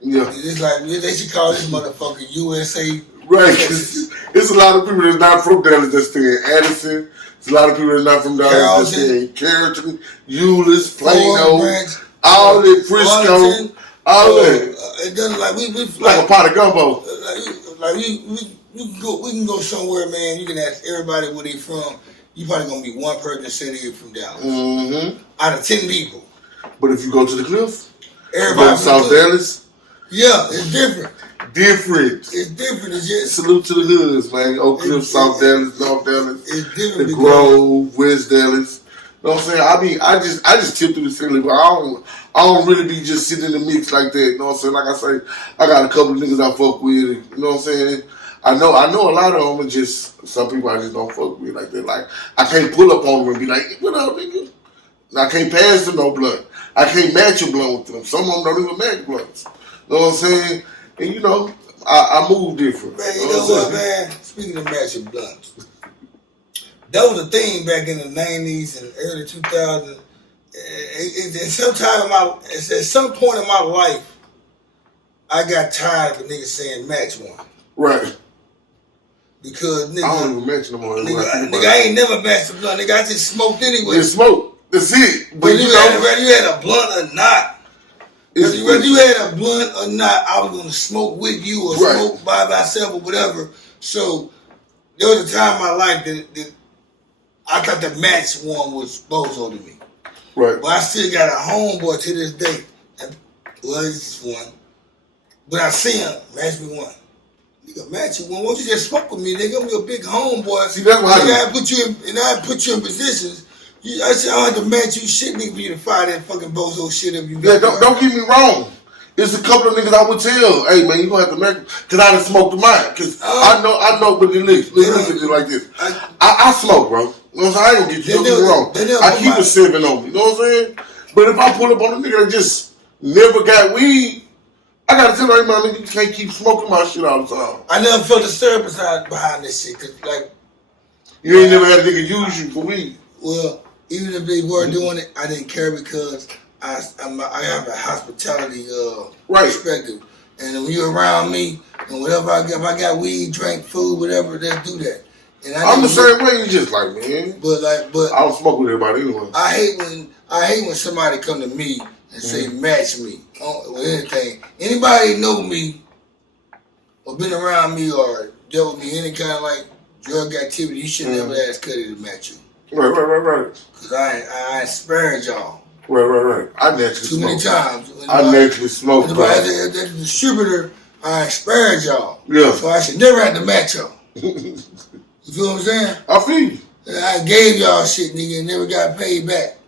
Yeah. It's like, they should call this motherfucker USA. Right. It's a lot of people that's not from Dallas that stay in Addison. There's a lot of people that's not from Dallas that stay in Carrollton, Euless, Plano, all that, Frisco, all that. It doesn't like we like a pot of gumbo. We can go somewhere, man. You can ask everybody where they from, you probably gonna be one person that said it from Dallas. Mm-hmm. Out of 10 people. But if you go to the cliff, everybody go to South Dallas. Yeah, it's different. It's different. It's just salute to the hoods, man. Oak Cliff, South Dallas, North Dallas, it's different. The Grove, West Dallas. You know what I'm saying? I mean, I just tip through the city, but I don't really be just sitting in the mix like that. You know what I'm saying? Like I say, I got a couple of niggas I fuck with. You know what I'm saying? I know a lot of them are just some people I just don't fuck with like that. Like I can't pull up on them and be like, "What up, nigga?" I can't pass them no blunt. I can't match a blunt with them. Some of them don't even match blunts. You know what I'm saying? And you know, I move different. Man, you know what, man? Speaking of matching blunts, that was a thing back in the 90s and early 2000s. At some point in my life, I got tired of niggas saying match one. Right. Because nigga, I don't even match no more. Nigga, I ain't never matched a blunt. Nigga, I just smoked anyway. You smoke. That's it. But you had a blunt or not. Whether you had a blunt or not, I was gonna smoke with you or smoke by myself or whatever. So there was a time in my life that I thought the match one was bozo to me. Right. But I still got a homeboy to this day. Well, it's one. But I see him, match me one. Nigga, match you one. Won't you just smoke with me, nigga? I'm your big homeboy. See, that's why I put you in positions. I said I don't have to match you shit, nigga, for you to fire that fucking bozo shit up you. Yeah, don't get me wrong. There's a couple of niggas I would tell, hey man, you gonna have to match, cause I done smoked the mine. Cause I know, but listen like this. I smoke, bro. You know what I'm saying? I ain't gonna get you. Don't get me wrong. I keep a 7 on me. You know what I'm saying? But if I pull up on a nigga that just never got weed, I gotta tell her, hey man, nigga, you can't keep smoking my shit all the time. I never felt disturbance behind this shit, cause like you ain't never had a nigga use you for weed. Well, even if they were doing it, I didn't care because I have a hospitality perspective, and when you're around me and whatever if I got weed, drink, food, whatever, let's do that. And I'm the same way. You just like, man. But I don't smoke with everybody anyway. I hate when somebody come to me and say match me with anything. Anybody know me or been around me or dealt with me any kind of like drug activity, you should never ask Cuddy to match you. Right. Cause I ain't spared y'all. Right. I naturally too many times. I naturally smoke. As a distributor, I spared y'all. Yeah. So I should never have to match y'all. You feel what I'm saying? I feel you. I gave y'all shit, nigga, and never got paid back.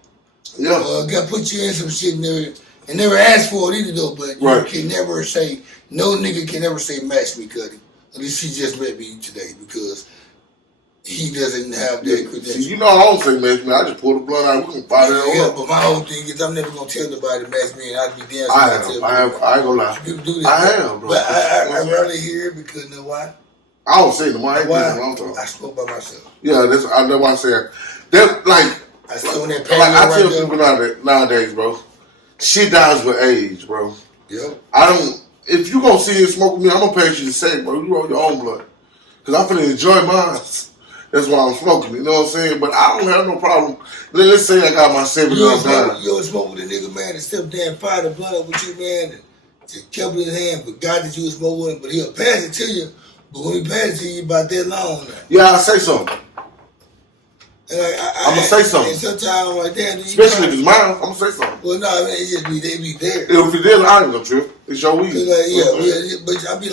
Yeah. Got put you in some shit and never asked for it either though. But you can never say, no nigga can never say match me, Cuddy. At least he just met me today because he doesn't have that credential. See, you know I don't say match me. I just pull the blunt out. We can fire that up. up. But my whole thing is I'm never gonna tell nobody to match me, and I'd be damn. I ain't gonna lie. People do that. I have, bro. But I rarely hear it because you know why? I don't say no. I ain't been a long time. I smoke by myself. Yeah, that's why I say that. Like I still that I tell people nowadays, bro. Shit dies with age, bro. Yep. I don't. If you gonna see and smoke with me, I'm gonna pass you the same, bro. You roll your own blood, cause I'm finna enjoy mine. That's why I'm smoking. You know what I'm saying? But I don't have no problem. Let's say I got my 7 years down. You ever smoke with a nigga, man, that still damn fired the blunt up with you, man, and just kept it in his hand, but God that you was smoking with him, but he'll pass it to you. But when he pass it to you, about that long now. Yeah, I'll say something. And I'm gonna say something. And sometimes I'm like, damn, especially if it's mine, I'm gonna say something. Well, no, I mean, it just they be there. If it is, I ain't gonna trip. It's your weed. But I be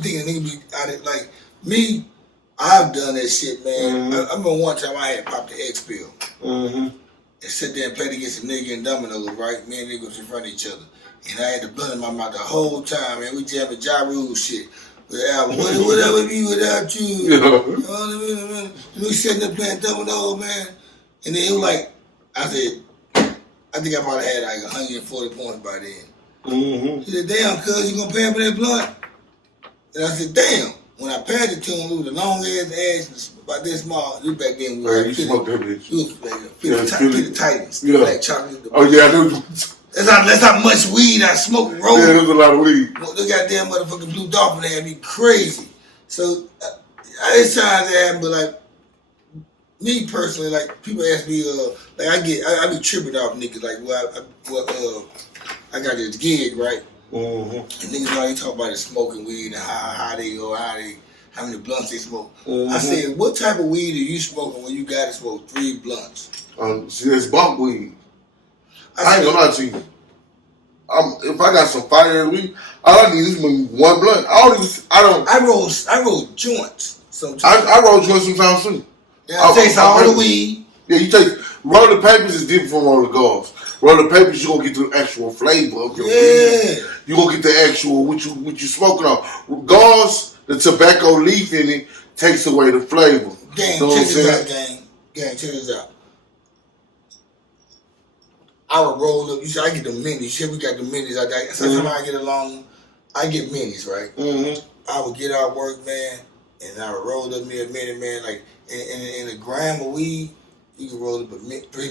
thinking nigga be out of like me. I've done that shit, man. I remember one time I had popped the X pill and sit there and played against a nigga in dominoes, right? Me and niggas in front of each other, and I had the blunt in my mouth the whole time, man. We jamming Ja Rule shit. With the album, what would be without you? You know what I mean? And we sitting there playing dominoes, man. And then it was like, I think I probably had like 140 points by then. He said, damn, cuz, you gonna pay for that blunt? And I said, damn. When I passed it to him, it was a long ass about this small. This back then, we you smoked that bitch. We was like Philly Titans. Yeah. Black chocolate. Oh, yeah, that's how much weed I smoked. Rolled. Yeah, there's a lot of weed. The goddamn motherfucking Blue Dolphin had me crazy. So, it's times that happen, but like, me personally, like, people ask me, like, I be tripping off niggas, like, I got this gig, right? And niggas always talk about it smoking weed and how how many blunts they smoke. Mm-hmm. I said, what type of weed are you smoking when you got to smoke 3 blunts? See, that's bump weed. I ain't gonna lie to you. If I got some fire weed, all I need is one blunt. I roll joints sometimes. I roll joints sometimes too. Yeah, I taste all the weed. Yeah, you take roller papers is different from roller gauze. Roller papers, you gonna get the actual flavor of your weed. You gonna get the actual what you smoking on. Gauze, the tobacco leaf in it takes away the flavor. Gang, check this out, gang. Gang, check this out. I would roll up. You see, I get the minis. Shit, we got the minis. Sometimes I get along. I get minis, right? Mm-hmm. I would get out work, man, and I would roll up me a mini, man. Like in a gram of weed, you can roll up 3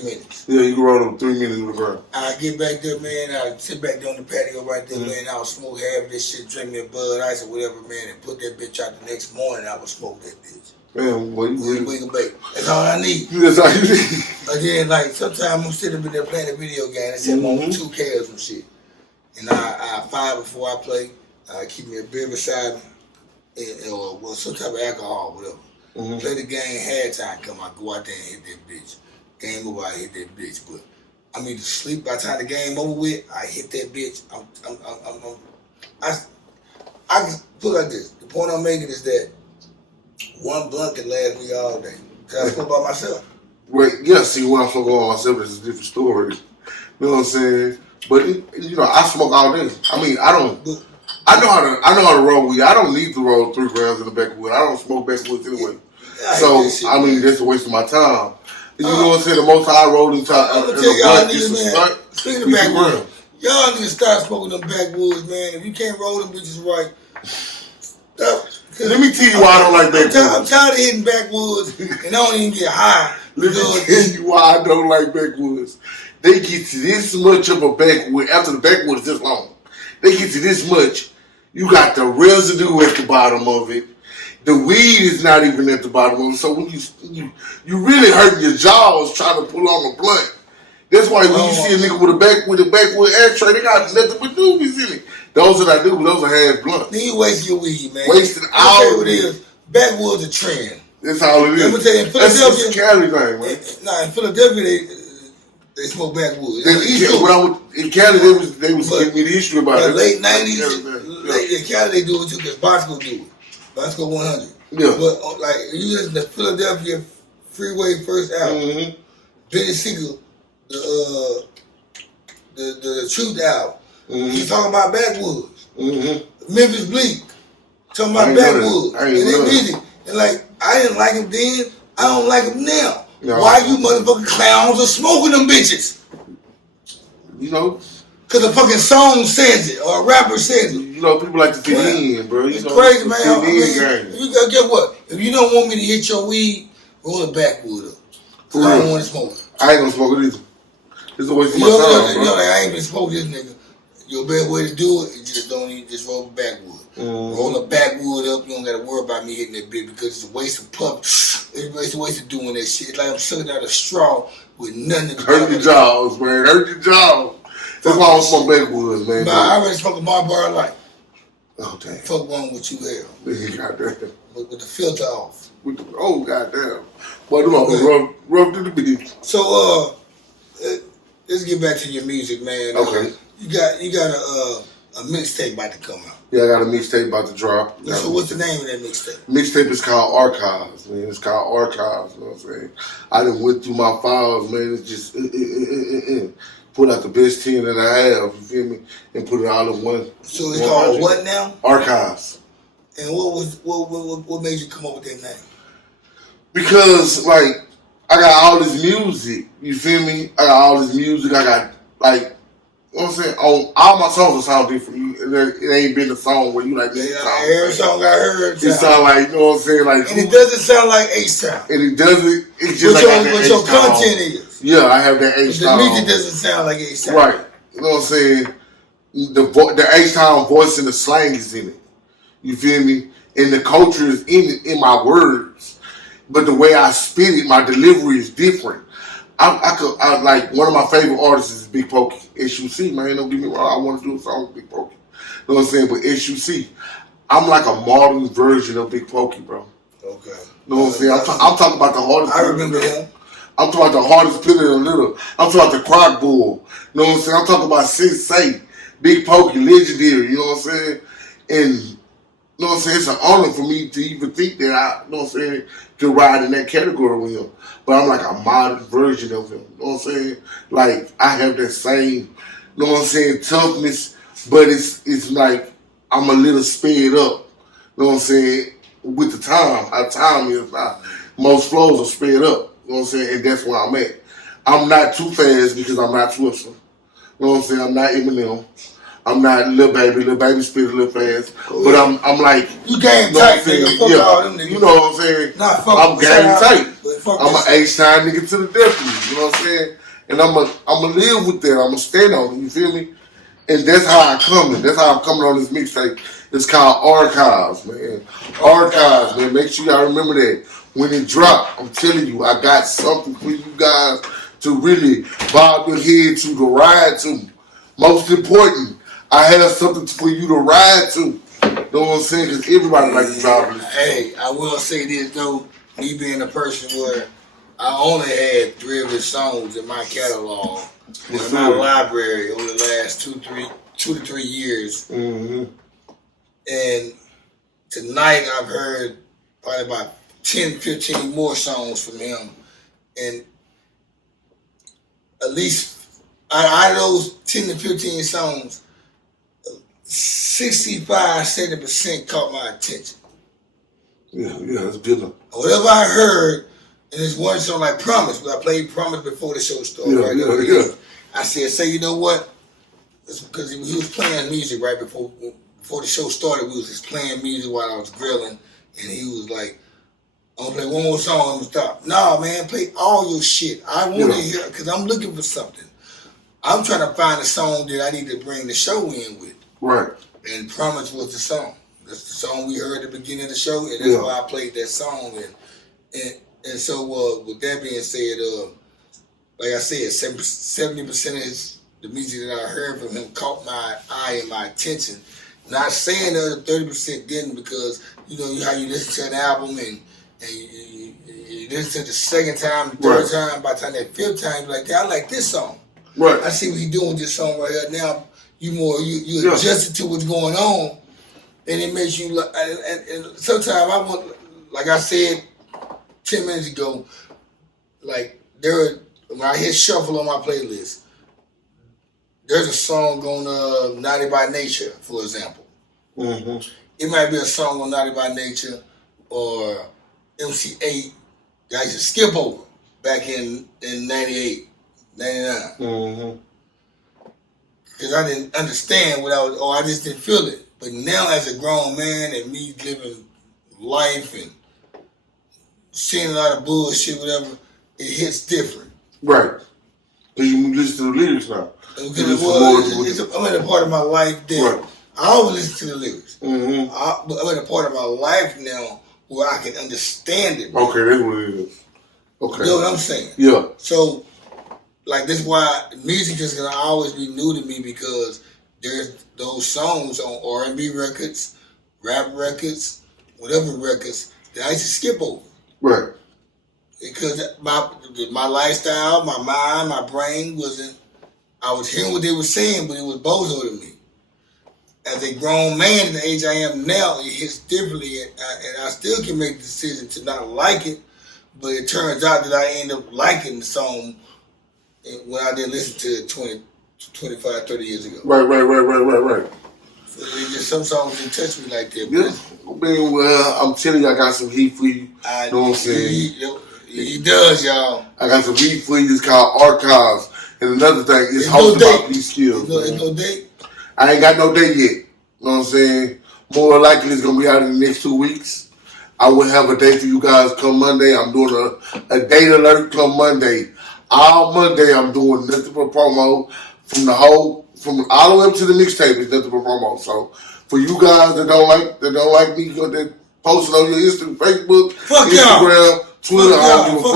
minutes. Yeah, you can roll up 3 minutes with a gram. I get back there, man. I sit back there on the patio right there, man. I would smoke half of this shit, drink me a Bud Ice or whatever, man, and put that bitch out the next morning. I would smoke that bitch. Man, what you really? Wake up, that's all I need. That's all you need. And then, like, sometimes I'm sitting up in there playing a video game and say I'm on 2K or some shit. And I fight before I play. I keep me a beer beside me, or some type of alcohol, whatever. Mm-hmm. Play the game, halftime come, I go out there and hit that bitch. Game over, I hit that bitch. But I'm either sleep by the time the game over with, I hit that bitch. I can put it like this. The point I'm making is that one blunt can last me all day. Cause I smoke by myself. Right, yeah, see, when I smoke by myself, it's a different story. You know what I'm saying? But I smoke all day. I mean, I know how to roll weed. I don't need to roll 3 grams in the backwood. I don't smoke backwoods anyway. So I mean, that's a waste of my time. You know what I'm saying? The most I roll in time. I'm gonna tell y'all niggas, man. Speaking of backwoods, y'all need to start smoking them backwoods, man. If you can't roll them bitches right, let me tell you why I don't like backwoods. I'm tired of hitting backwoods and I don't even get high. Let me tell you why I don't like backwoods. They get to this much of a backwood after the backwood is this long. They get to this much. You got the residue at the bottom of it. The weed is not even at the bottom of it. So when you really hurt your jaws trying to pull on a blunt. That's why when you see a nigga with a backwood ashtray, they got nothing but doobies in it. Those that I do, those are half blunt. Then you waste your weed, man. Wasting all of it. Backwoods a trend. That's all it is. Let me tell you, in Philadelphia, that's a Cali thing, man. In Philadelphia, they smoke backwoods. In Cali, they was giving me the history about it. In the late 90s, in Cali, they do it too, because Bosco do it. Bosco 100. Yeah. But, like, you listen to Philadelphia Freeway first album, Benny Siegel, the Truth album, he's talking about backwoods. Memphis Bleak, talking about backwoods. And they music. And, like, I didn't like him then, I don't like him now. No. Why you motherfucking clowns are smoking them bitches? You know? Because a fucking song says it, or a rapper says it. You know, people like to fit in, bro. It's crazy, man. You gotta get what? If you don't want me to hit your weed, roll a backwood up. I don't want to smoke it. I ain't gonna smoke it either. It's a waste of my time, bro. I ain't been smoking this nigga. Your best way to do it is just don't even just roll a backwood. Roll a backwood up, you don't gotta worry about me hitting that bitch because it's a waste of puff. It's a waste of doing that shit. It's like I'm sucking out a straw with nothing to do. Hurt your jaws, man. Hurt your jaws. That's why I don't smoke backwoods, man. I already smoked a Marlboro Light. Oh, damn. Fuck wrong with you there. Goddamn. With the filter off. Goddamn. Boy, them all rough to the beach. So, let's get back to your music, man. Okay. You got a mixtape about to come out. Yeah, I got a mixtape about to drop. So what's the name of that mixtape? Mixtape is called Archives, man. It's called Archives, you know what I'm saying? I done went through my files, man. It's just put out the best 10 that I have, you feel me? And put it all in one. So it's called what now? Archives. And what made you come up with that name? Because, like, I got all this music, you feel me? I got all this music, I got, like, you know what I'm saying? On all my songs will sound different. It ain't been a song where you like, every song I heard. It sound like, you know what I'm saying? Like, and it doesn't sound like H-Town. And it doesn't, it's just what your content is. Yeah, I have that H-Town. The music doesn't sound like H-Town. Right. You know what I'm saying? The H-Town voice and the slang is in it. You feel me? And the culture is in my words. But the way I spit it, my delivery is different. I like one of my favorite artists is Big Pokey. SUC, man, don't get me wrong. I want to do a song with Big Pokey. You know what I'm saying? But SUC, I'm like a modern version of Big Pokey, bro. Okay. You know what I'm saying? I'm talking about the hardest. I remember him. I'm talking about the hardest pillar in the little. I'm talking about the croc bull. You know what I'm saying? I'm talking about Sensei, Big Pokey, legendary. You know what I'm saying? And you know what I'm saying? It's an honor for me to even think that you know what I'm saying, to ride in that category with him. But I'm like a modern version of him. You know what I'm saying? Like I have that same, you know what I'm saying, toughness, but it's like I'm a little sped up. You know what I'm saying? With the time, how time is now. Most flows are sped up. You know what I'm saying? And that's where I'm at. I'm not too fast because I'm not Twister. You know what I'm saying? I'm not Eminem. I'm not Lil Baby. Lil Baby spit a little fast. But I'm like... You game tight, nigga. Fuck all them niggas. You know what I'm saying? I'm game tight. I'm an H-time nigga to the death. You know what I'm saying? And I'm a live with that. I'm a stand on it. You feel me? And that's how I come in. That's how I'm coming on this mixtape. It's called Archives, man. Archives, man. Make sure y'all remember that. When it drop, I'm telling you, I got something for you guys to really bob your head to ride to. Most important, I have something for you to ride to. You know what I'm saying? Because everybody like to drive this. Hey, I will say this, though. Me being a person where I only had 3 of his songs in my catalog, in my library over the last 2 to 3 years. Mm-hmm. And tonight I've heard probably about 10, 15 more songs from him. And at least out of those 10 to 15 songs, 65-70% caught my attention. Yeah, that's good enough. Whatever I heard, and there's one song like Promise, but I played Promise before the show started. I said, say, you know what? It's because he was playing music right before the show started. We was just playing music while I was grilling, and he was like, I'm gonna play one more song, I'm gonna stop. No, man, play all your shit. I want to hear, because I'm looking for something. I'm trying to find a song that I need to bring the show in with. Right. And Promise was the song. That's the song we heard at the beginning of the show, and that's why I played that song. And so, with that being said, like I said, 70% of the music that I heard from him caught my eye and my attention. Not saying the other 30% didn't, because you know how you listen to an album and you listen to the second time, the third time, by the time that 5th time, you're like, I like this song. Right. I see what he's doing with this song right here. Now you adjusted to what's going on, and it makes you like. And sometimes I want, like I said 10 minutes ago, like when I hit shuffle on my playlist, there's a song on Naughty by Nature, for example. Mm-hmm. It might be a song on Naughty by Nature or MC8 that I used to skip over back in 98, 99. Mm-hmm. Because I didn't understand what I just didn't feel it. But now as a grown man and me living life and seeing a lot of bullshit, whatever, it hits different. Right. Because you listen to the lyrics now. Because I'm in a part of my life that I always listen to the lyrics. Mm-hmm. But I'm in a part of my life now where I can understand it. Okay, that's what it is. Okay. You know what I'm saying? Yeah. So, like, this is why music is going to always be new to me, because there's those songs on R&B records, rap records, whatever records that I used to skip over. Right. Because my lifestyle, my mind, my brain wasn't, I was hearing what they were saying, but it was bozo to me. As a grown man, at the age I am now, it hits differently, and I still can make the decision to not like it, but it turns out that I end up liking the song when I didn't listen to it 20, 25, 30 years ago. Right. So it just, some songs didn't touch me like that. Yeah. I mean, well, I'm telling you, I got some heat for you. You know what I'm saying? He does, y'all. I got some heat for you. It's called Archives. And another thing, it's hosted by these skills. There's no date? I ain't got no date yet. You know what I'm saying? More likely it's going to be out in the next 2 weeks. I will have a date for you guys come Monday. I'm doing a date alert come Monday. All Monday I'm doing nothing but promo from all the way up to the mixtape. It's nothing but promo. So for you guys that don't like me, that post it on your Instagram, Facebook, Instagram, Twitter, I don't give a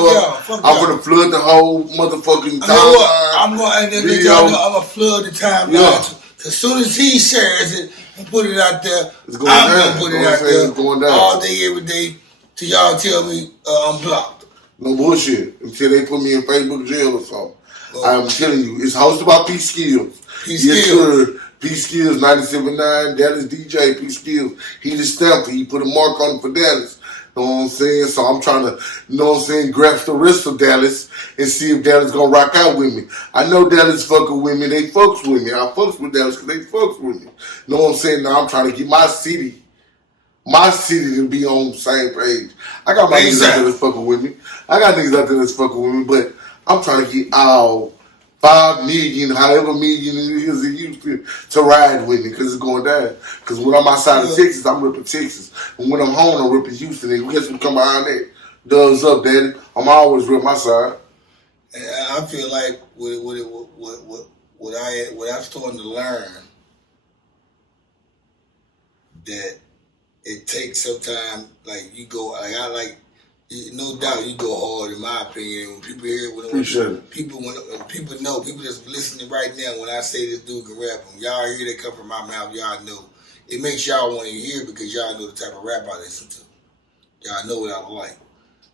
fuck. I'm gonna flood the whole motherfucking timeline. I'm gonna flood the timeline As soon as he shares it and put it out there, It's going I'm down. gonna put it out there It's going down. all day, every day, till y'all tell me I'm blocked. No bullshit. Until they put me in Facebook jail or something. I'm telling you, it's hosted by P Skills. P Skills. Sir. P Skills 97.9, Dallas DJ, P Skills. He just stamped it. He put a mark on it for Dallas. You know what I'm saying? So I'm trying to, you know what I'm saying, grasp the rest of Dallas and see if Dallas gonna rock out with me. I know Dallas fucking with me. They fucks with me. I fucks with Dallas because they fucks with me. You know what I'm saying? Now I'm trying to get my city to be on the same page. I got my niggas out there that's fucking with me. I got niggas out there that's fucking with me, but I'm trying to get all 5 million, however million it is in Houston, to ride with me because it's going down. Because when I'm outside of Texas, I'm ripping Texas. And when I'm home, I'm ripping Houston. And guess what come behind that? Dubs up, daddy. I'm always rip my side. And I feel like what I'm starting to learn that it takes some time. Like you go, no doubt you go hard in my opinion. When people hear people know, people that's listening right now. When I say this dude can rap, when y'all hear that come from my mouth, y'all know it makes y'all want to hear because y'all know the type of rap I listen to. Y'all know what I like.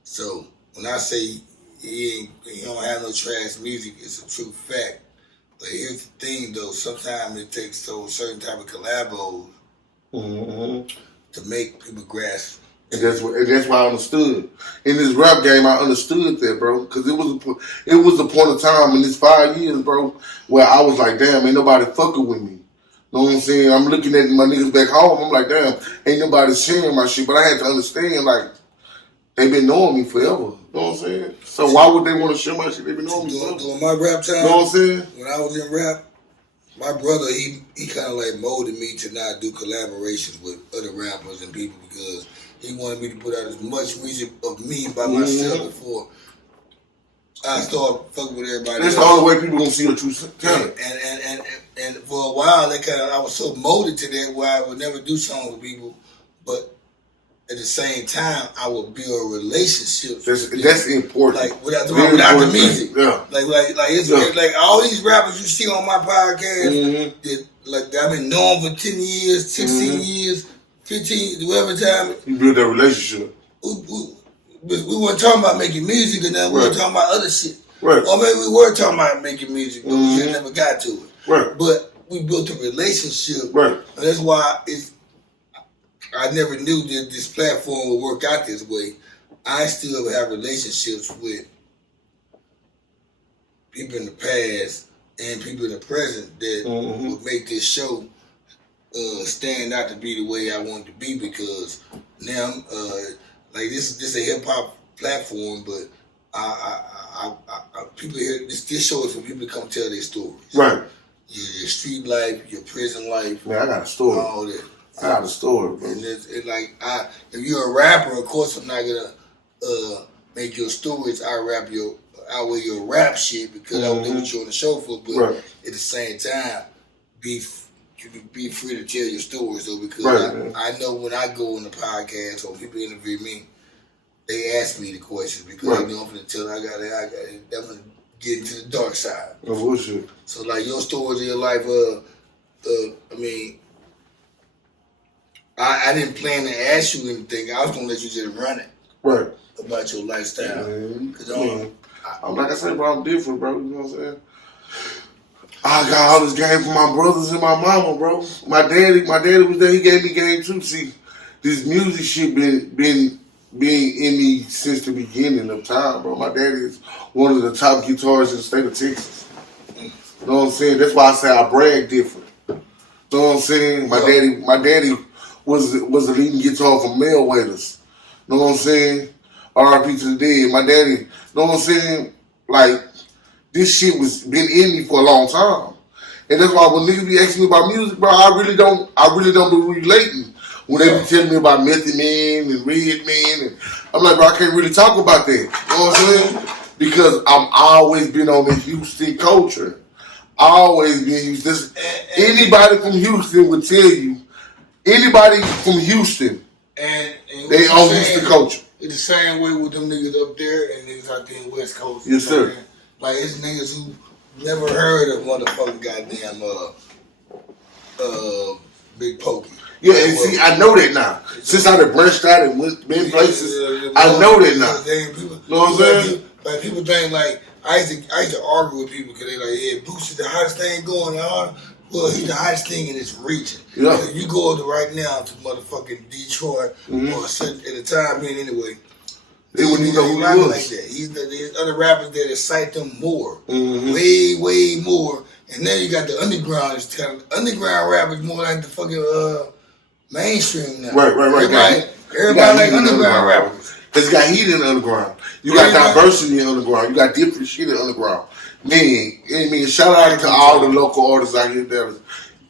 So when I say he don't have no trash music, it's a true fact. But here's the thing though, sometimes it takes certain type of collabos to make people grasp. And that's why I understood. In this rap game, I understood that, bro. Because it was a point of time in this 5 years, bro, where I was like, damn, ain't nobody fucking with me. Know what I'm saying? I'm looking at my niggas back home. I'm like, damn, ain't nobody sharing my shit. But I had to understand, like, they been knowing me forever. Know what I'm saying? So why would they want to share my shit? They been knowing me forever. During my rap time, know what I'm saying? When I was in rap, my brother, he kind of like molded me to not do collaborations with other rappers and people because he wanted me to put out as much music of me by myself before I start fucking with everybody That's else. the only way people gonna see your true talent. And for a while, I was so molded to that where I would never do songs with people, but at the same time, I would build relationships. That's important. Like without the music. Yeah. Like all these rappers you see on my podcast that like I've been knowing for 10 years, 16 years, 15, whatever time. You build that relationship. We weren't talking about making music or nothing. We were talking about other shit. Right. Or maybe we were talking about making music, but we just never got to it. Right. But we built a relationship. Right. And that's why I never knew that this platform would work out this way. I still have relationships with people in the past and people in the present that would make this show stand out to be the way I want it to be because now like this is a hip hop platform, but people here this show is for people to come tell their stories. Right. Your street life, your prison life. Man, I got a story. All that. I got a story, bro. And if you're a rapper, of course I'm not gonna make your stories outweigh your rap shit because I do what you're on the show for. But at the same time, be free to tell your stories though because I know when I go on the podcast or people interview me, they ask me the questions because they know I'm gonna tell I'm gonna get into the dark side. Of bullshit. So like your stories of your life, I didn't plan to ask you anything. I was gonna let you just run it. Right. About your lifestyle. Like I said, bro, I'm different, bro. You know what I'm saying? I got all this game from my brothers and my mama, bro. My daddy was there. He gave me game too. See, this music shit been in me since the beginning of time, bro. My daddy is one of the top guitarists in the state of Texas. You know what I'm saying? That's why I say I brag different. You know what I'm saying? My daddy was the leading guitar for Mel Waiters. You know what I'm saying? R.I.P. to the dead. My daddy, you know what I'm saying? Like, this shit was been in me for a long time. And that's why when niggas be asking me about music, bro, I really don't be relating. When they be telling me about Method Man and Red Man, and I'm like, bro, I can't really talk about that. You know what I'm saying? Because I'm always been on the Houston culture. Always been Houston. Anybody from Houston would tell you, anybody from Houston, they own Houston culture. It's the same way with them niggas up there and niggas out there in West Coast. Yes, sir. Like, it's niggas who never heard of motherfucking goddamn Big Pokey. Yeah, and see, I know that now. Since I done branched out and been places, I know that now. People, know what I'm saying? Like people think like I used to argue with people because they like, yeah, Boots is the hottest thing going on. Well, he's the hottest thing in this region. Yeah. So you go right now to motherfucking Detroit or at the time being anyway. They wouldn't even know who he was. Like that. There's other rappers that excite them more, way more. And then you got the underground. It's kind of underground rap is more like the fucking mainstream now. Right. Everybody like underground rappers. Because you got heat in the underground. You got diversity in the underground. You got different shit in the underground. Man, shout out to all the local artists out here in Dallas.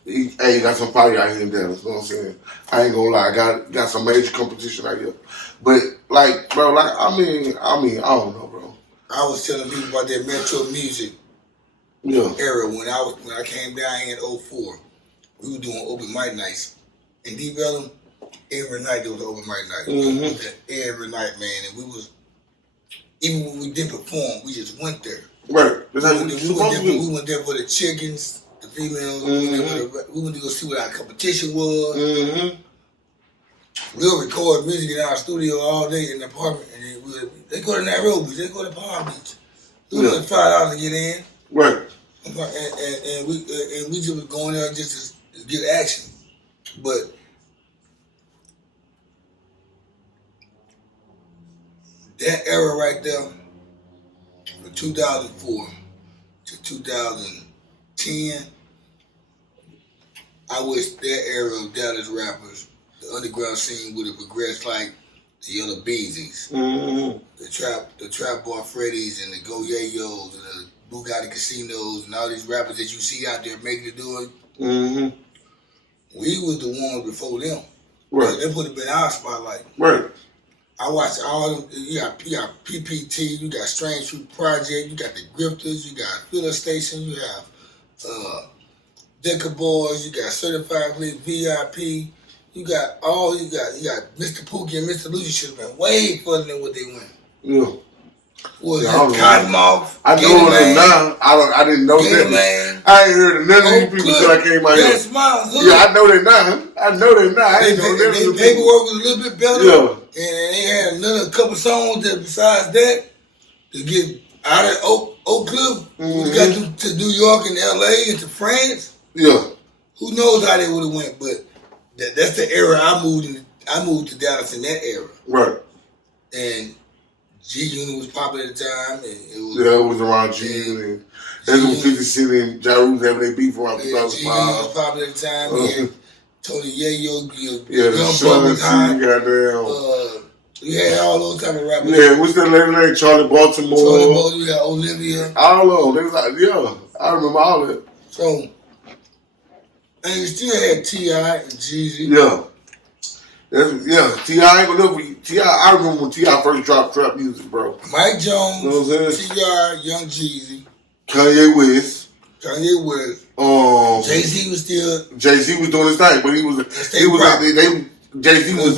Hey, you got some party out here in Dallas. You know what I'm saying? I ain't gonna lie. Got some major competition out here. But like, bro, I mean, I don't know, bro. I was telling people about that Metro Music era when I came down here in 04. We were doing open mic nights. In Deep Ellum, every night there was an open mic night. Every night, man. And we was, even when we didn't perform, we just went there. Right. We went there for the chickens, the females. We went to go see what our competition was. We'll record music in our studio all day in the apartment. And they go to Nairobi, they go to Palm Beach. We was $5 to get in. Right. And we just was going there just to get action. But that era right there, from 2004 to 2010, I wish that era of Dallas rappers, the underground scene would have progressed like the Yellow Beezies, the Trap Bar Freddies, and the Go Yayos, and the Bugatti Casinos, and all these rappers that you see out there making it do it. We was the ones before them. Right. That would have been our spotlight. Right. I watched all of them. You got PPT, you got Strange Fruit Project, you got the Grifters, you got Filler Station, you have Decker Boys, you got Certified Elite VIP, you got Mr. Pookie and Mr. Lucy should have been way further than what they went. Yeah. Was Cottonmouth? I know it now. I didn't know that. Man. I ain't heard of none of these people until I came out here. That's my hood. Yeah, I know that now. I ain't know that. Their paperwork was a little bit better. Yeah. And they had another couple songs that besides that to get out of Oak Cliff. We got to New York and LA and to France. Yeah. Who knows how they would have went, but that's the era I moved in. I moved to Dallas in that era. Right. And G Unit was popular at the time, and it was around G Unit. That's when 50 Cent and Ja Rule having their beef around 2005. G Unit was popular at the time. Tony Yayo, the Sean T, goddamn. We had all those type of rappers. Yeah, what's that lady name? Charlie Baltimore. We had Olivia. All of them. They was like, I remember all that. So, and you still had T.I. and Jeezy. T.I. ain't gonna live with you. T.I. I remember when T.I. first dropped trap music, bro. Mike Jones, you know what I'm saying? T.I., Young Jeezy. Kanye West. Jay-Z was doing his thing, but Jay-Z was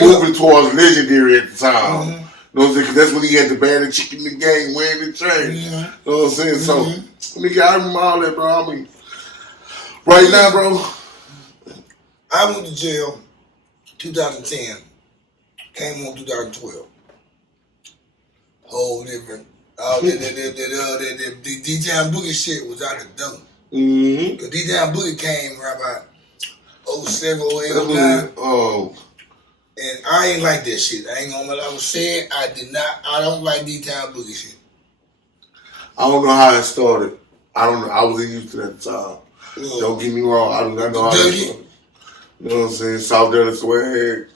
moving towards legendary at the time. You know what I'm saying? Because that's when he had the baddest chick in the game wearing the chain. You know what I'm saying? So, nigga, I remember all that, bro. I mean, right now, bro. I went to jail 2010. Came home 2012. Whole different. The DJ Boogie shit was out of the door. The DJ Boogie came around about 07, 08, 09. And I ain't like that shit. I ain't gonna lie. I was saying I don't like DJ Boogie shit. I don't know how it started. I don't know. I wasn't used to that time. Don't get me wrong. I do not know how it started. You know what I'm saying? South Dallas swag.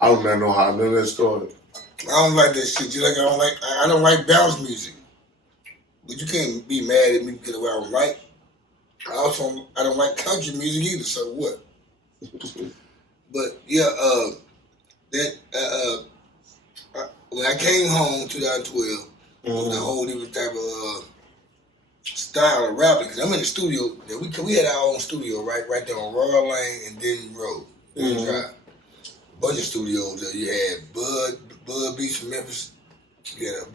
I do not know how none of that started. I don't like that shit. Just like I don't like bounce music. But you can't be mad at me because of what I don't like. I don't like country music either. So what? But yeah, when I came home 2012, it was a whole different type of style of rapping. Because I'm in the studio. We had our own studio right there on Royal Lane and Denton Road, Denton Drive. Bunch of studios there. You had Bud Beats from Memphis. You had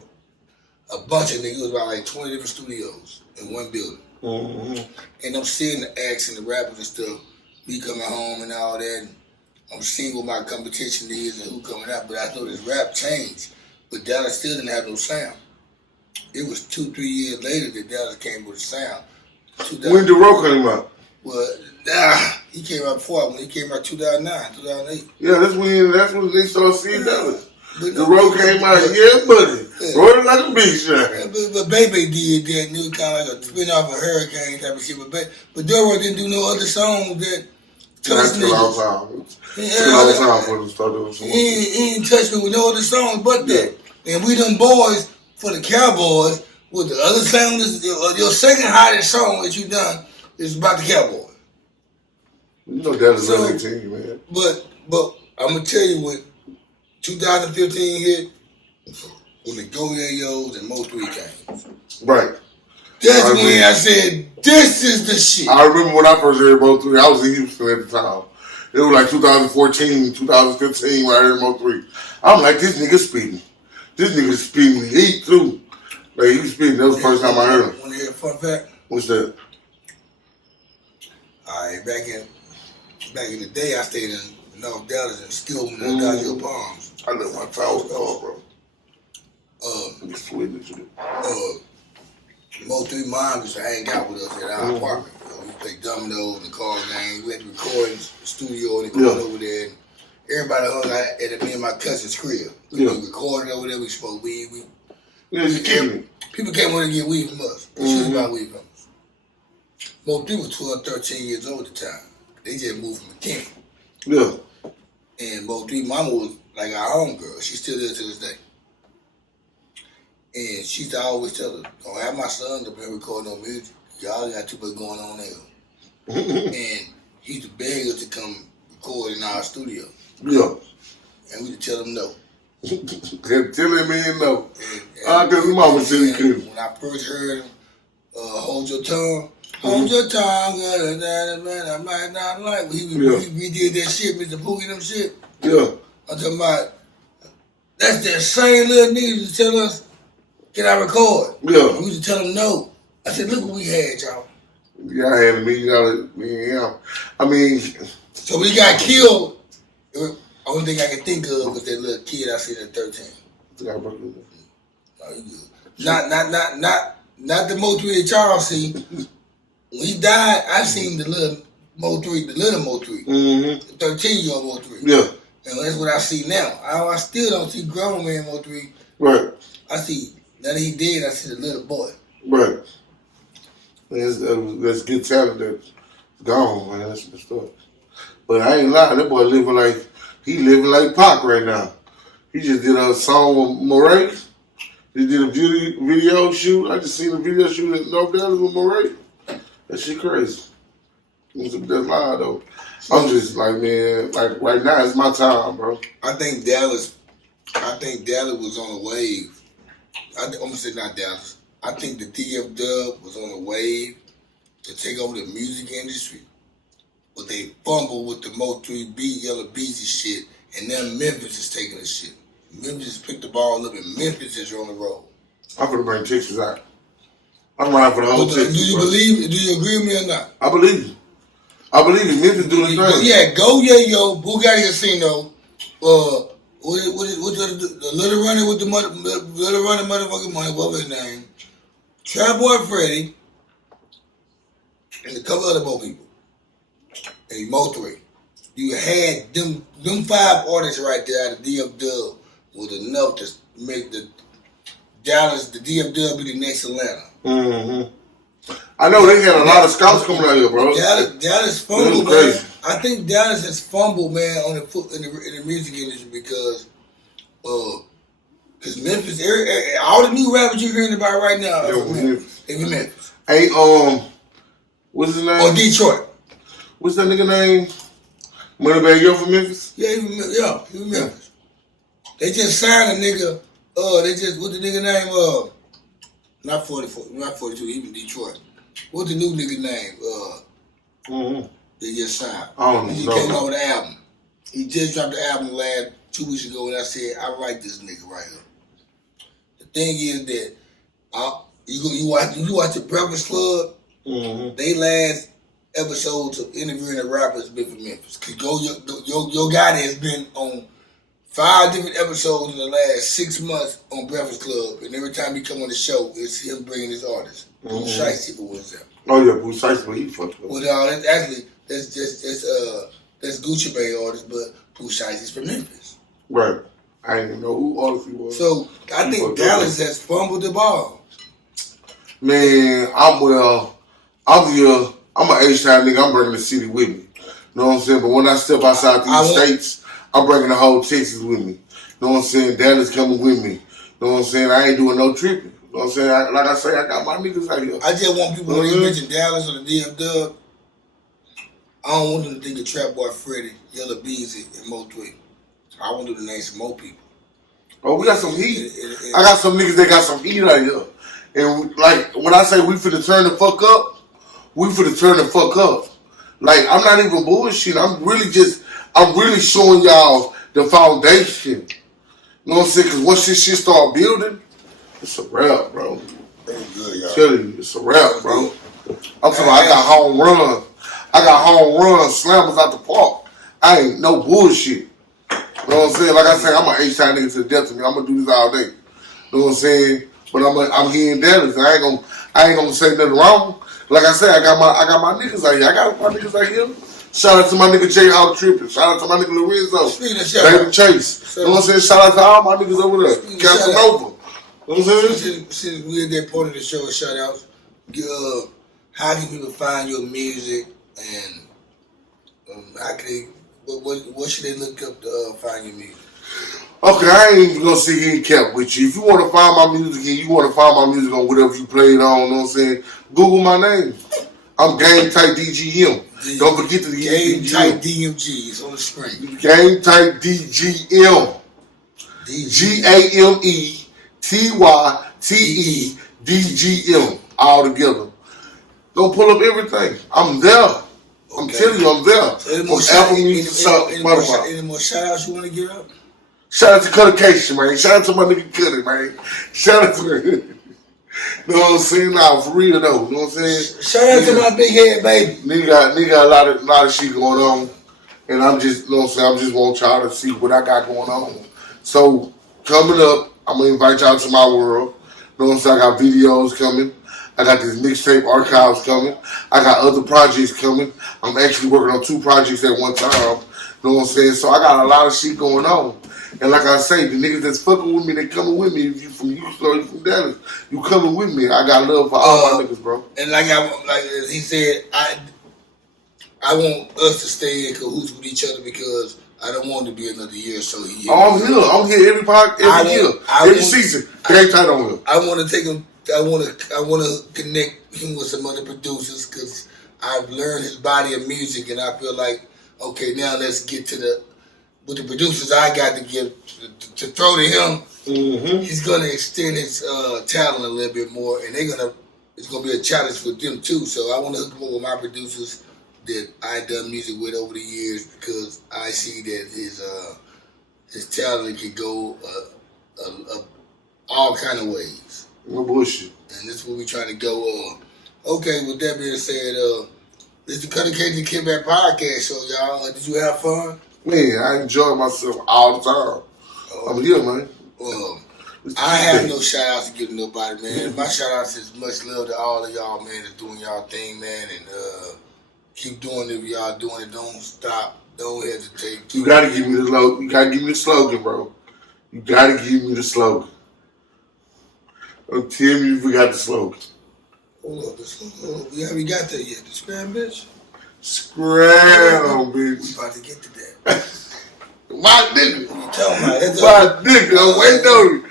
a bunch of niggas. It was about like 20 different studios in one building. And I'm seeing the acts and the rappers and stuff, me coming home and all that. And I'm seeing what my competition is and who coming out. But I know this rap changed. But Dallas still didn't have no sound. It was 2-3 years later that Dallas came with a sound. When did Roe came out? Well, he came out before. When he came out 2009, 2008. Yeah, that's when they started seeing Dallas. The Roe came out, yeah, buddy. Rolling like a beach. But Baby did that, and it was kind of like a spin off of Hurricane type of shit. But Doro didn't do no other song that touched me. It took a long time for them to start doing something. He didn't touch me with no other songs but that. And we them boys for the Cowboys with the other song. Your second hottest song that you done is about the Cowboys. You know Dallas is a team, man. But I'm gonna tell you what 2015 hit when the Go Yayos and Mo 3 came. Right. That's when I said, this is the shit. I remember when I first heard Mo 3, I was in Houston at the time. It was like 2014, 2015 when I heard Mo 3. I'm like, this nigga speeding. This nigga speeding heat too. Like, he was speeding. That was the first time I heard him. Want to hear a fun fact? What's that? Alright, back in the day, I stayed in North Dallas and Skillman and Dodger Palms. I let my towels call, bro. Mo 3 mom used to hang out with us at our apartment. We played dominoes and card games. We had the recording studio in the corner over there. And everybody hung out at me and my cousin's crib. We recorded over there. We smoked weed. People came over to get weed from us. She was buying weed from us. Mo 3 was 12, 13 years old at the time. They just moved from McKinney. Yeah. And Mo 3 mama was like our homegirl. She still is to this day. And she used to always tell us, don't have my son up here recording no music. Y'all got too much going on there. And he used to beg us to come record in our studio. Yeah. And we would tell him no. Tell him in no. Because his mama said he couldn't. When I first heard him, hold your tongue. Hold your tongue, man, I might not like. He did that shit, Mr. Pookie, them shit. Yeah. I'm talking about, that's that same little nigga used to tell us, can I record? Yeah. We used to tell him no. I said, look what we had, y'all. Yeah, I had $1 million. I mean. So when he got killed, the only thing I can think of was that little kid I seen at 13. Oh, you good. Not the Mo 3 that Charles seen. When he died, I seen the little Mo 3, the 13-year-old Mo 3. Yeah. And that's what I see now. I still don't see grown man Mo 3. Right. I see, now that he dead, I see the little boy. Right. That's good talent that's gone, man. That's messed up. But I ain't lying, that boy living like Pac right now. He just did a song with Murray. He did a video shoot. I just seen a video shoot in North Dallas with Murray. That shit crazy. That's loud though. I'm just like, man, like right now it's my time, bro. I think Dallas was on a wave. I'm gonna say not Dallas. I think the DF Dub was on a wave to take over the music industry. But they fumbled with the Mo 3 beat, Yellow Beezy shit, and then Memphis is taking the shit. Memphis picked the ball up and Memphis is on the road. I'm gonna bring Texas out. I'm riding for the whole Texas. Do you agree with me or not? I believe you. Memphis doing the thing. Yeah, Go Yayo, Bugatti Casino, the Little Runner with the Little Runner motherfucking money, what was his name? Trap Boy Freddy, and a couple other more people. And Mo 3. You had them 5 artists right there out of DF Dub was enough to make the DF Dub be the next Atlanta. Mm-hmm. I know they had a lot of scouts coming out here, bro. Dallas fumbled, man. I think Dallas has fumbled, man, on in the music industry because Memphis, all the new rappers you're hearing about right now are from Memphis. Hey, what's his name? Or Detroit. What's that nigga name? Moneybag Yo from Memphis? Yeah, he from Memphis. They just signed a nigga. What's the nigga name? Not 42. He from Detroit. What's the new nigga name? They just signed. He came out with an album. He just dropped the album 2 weeks ago, and I said, I like this nigga right here. The thing is that you watch the Breakfast Club, Mm-hmm. They last episodes of interviewing the rappers been from Memphis. Cause your guy that has been on 5 different episodes in the last 6 months on Breakfast Club, and every time he come on the show, it's him bringing his artist. Pooh Shiesty for what's that? Oh yeah, Pooh Shiesty, he fucked up. Well, no, that's actually that's Gucci Mane artist, but Pooh Shiesty's from Memphis. Right. I didn't even know who artist he was. So I think Dallas has fumbled the ball. Man, I'm here. I'm an H-Town nigga. I'm bringing the city with me. You know what I'm saying? But when I step outside these states, I'm bringing the whole Texas with me. You know what I'm saying? Dallas coming with me. You know what I'm saying? I ain't doing no tripping. You know what I'm saying? Like I say, I got my niggas out here. I just want people, when they mention Dallas or the DM Dub, I don't want them to think of Trap Boy Freddy, Yellow Beezy, and Mo Twig. I want them to name some more people. Oh, we got some heat. I got some niggas that got some heat out here. And like, when I say we finna turn the fuck up, we finna turn the fuck up. Like, I'm not even bullshit. I'm really showing y'all the foundation. You know what I'm saying? Because once this shit start building, it's a wrap, bro. That's good, y'all. I'm telling you, it's a wrap, bro. I'm talking about I got home runs. I got home runs, slammers out the park. I ain't no bullshit. You know what I'm saying? Like I said, I'm an H-Town nigga to the death of me. I'm gonna do this all day. You know what I'm saying? But I'm here in Dallas. I ain't gonna say nothing wrong. Like I said, I got my niggas out here. I got my niggas out here. Shout out to my nigga J Hall Trippin'. Shout out to my nigga Lorenzo. David Chase. You know what I'm saying? Shout out to all my niggas over there. Casanova. You know what I'm saying? Since we're at that part of the show, shout outs. How can people find your music, and how can they? What should they look up to find your music? Okay, I ain't even gonna sit here and cap with you. If you want to find my music and you want to find my music on whatever you play it on, you know what I'm saying? Google my name. I'm Gametyte DGM. Don't forget to Gametyte DMG. It's on the screen. Gametyte DGM. GAMETYTE DGM. All together. Don't pull up everything. I'm there. I'm telling you, I'm there. So any more shout outs you want to give up? Shout out to Cuttercation, man. Shout out to my nigga Cutter, man. Shout out to him. You know what I'm saying? Nah, for real though. You know what I'm saying? Shout out to my big head baby. Nigga got a lot of shit going on. And I'm just, you know what I'm saying, I'm just want y'all to see what I got going on. So coming up, I'm gonna invite y'all to my world. You know what I'm saying? I got videos coming. I got this mixtape archives coming. I got other projects coming. I'm actually working on 2 projects at one time. You know what I'm saying? So I got a lot of shit going on. And like I say, the niggas that's fucking with me, they coming with me. If you from Houston or you from Dallas, you coming with me. I got love for all my niggas, bro. And like he said, I want us to stay in cahoots with each other because I don't want it to be another year or so. I'm here every year, every season. Gametyte on here. I want to take him. I want to connect him with some other producers because I've learned his body of music, and I feel like, okay, now let's get to the producers I got to give to throw to him. Mm-hmm. He's gonna extend his talent a little bit more, and it's gonna be a challenge for them too. So I want to hook up with my producers that I done music with over the years because I see that his talent can go all kind of ways. No bullshit. And this is what we trying to go on. Okay, with that being said, this is the Cutting Cage and Kid Back podcast show, y'all. Did you have fun? Man, I enjoy myself all the time. I'm here, man. I have no shout outs to give to nobody, man. My shout outs is much love to all of y'all, man, that's doing y'all thing, man, and keep doing it if y'all doing it. Don't stop. Don't hesitate. You gotta give me the slogan. You gotta give me the slogan, bro. You gotta give me the slogan. Don't tell me you forgot the slogan. Hold up, the slogan. We haven't got that yet. The scram, bitch. Scram, bitch. We about to get to that. My nigga. You talking about it? My nigga. I'm waiting on it.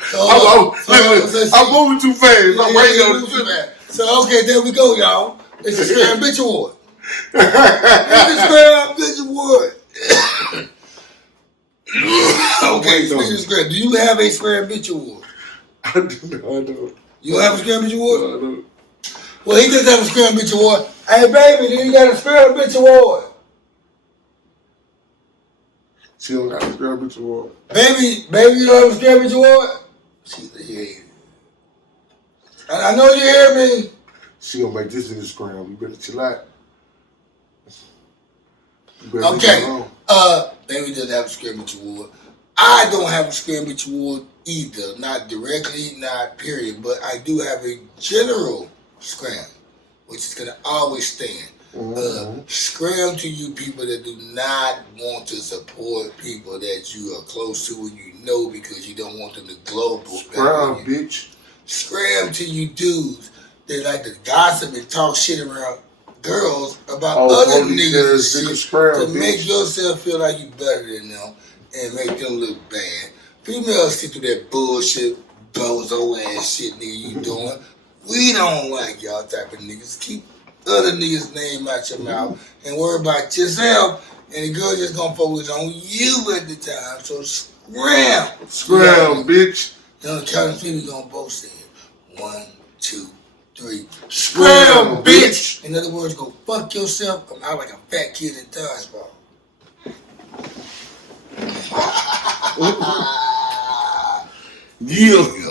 I'm moving too fast. I'm waiting on it. So, okay, there we go, y'all. It's the Scram Bitch Award. It's the Scram Bitch Award. Okay, speaking of Scram, do you have a Scram Bitch Award? I do. You have a Scram Bitch Award? No, I don't. Well, he does have a Scram Bitch Award. Hey, baby, do you got a Scram Bitch Award? She don't got a Scram Bitch Award. Baby, you don't have a Scram Bitch Award? She's a hear you. I know you hear me. She gonna make this in the scram. You better chill out. Okay. Maybe doesn't have a scrimmage award. I don't have a scrimmage award either. Not directly, not period. But I do have a general scram, which is gonna always stand. Scram to you people that do not want to support people that you are close to and you know because you don't want them to global. Scram, bitch. Scram to you dudes that like to gossip and talk shit around girls about other niggas and shit to make yourself feel like you better than them and make them look bad. Females see through that bullshit, bozo ass shit nigga you doing. We don't like y'all type of niggas. Keep other niggas' name out your mouth and worry about yourself, and the girl just gonna focus on you at the time. So scram. Scram, bitch. You know, the count of three we gonna both say it. 1, 2, 3. Scram, bitch! In other words, go fuck yourself. I'm out like a fat kid in dodgeball. Yeah.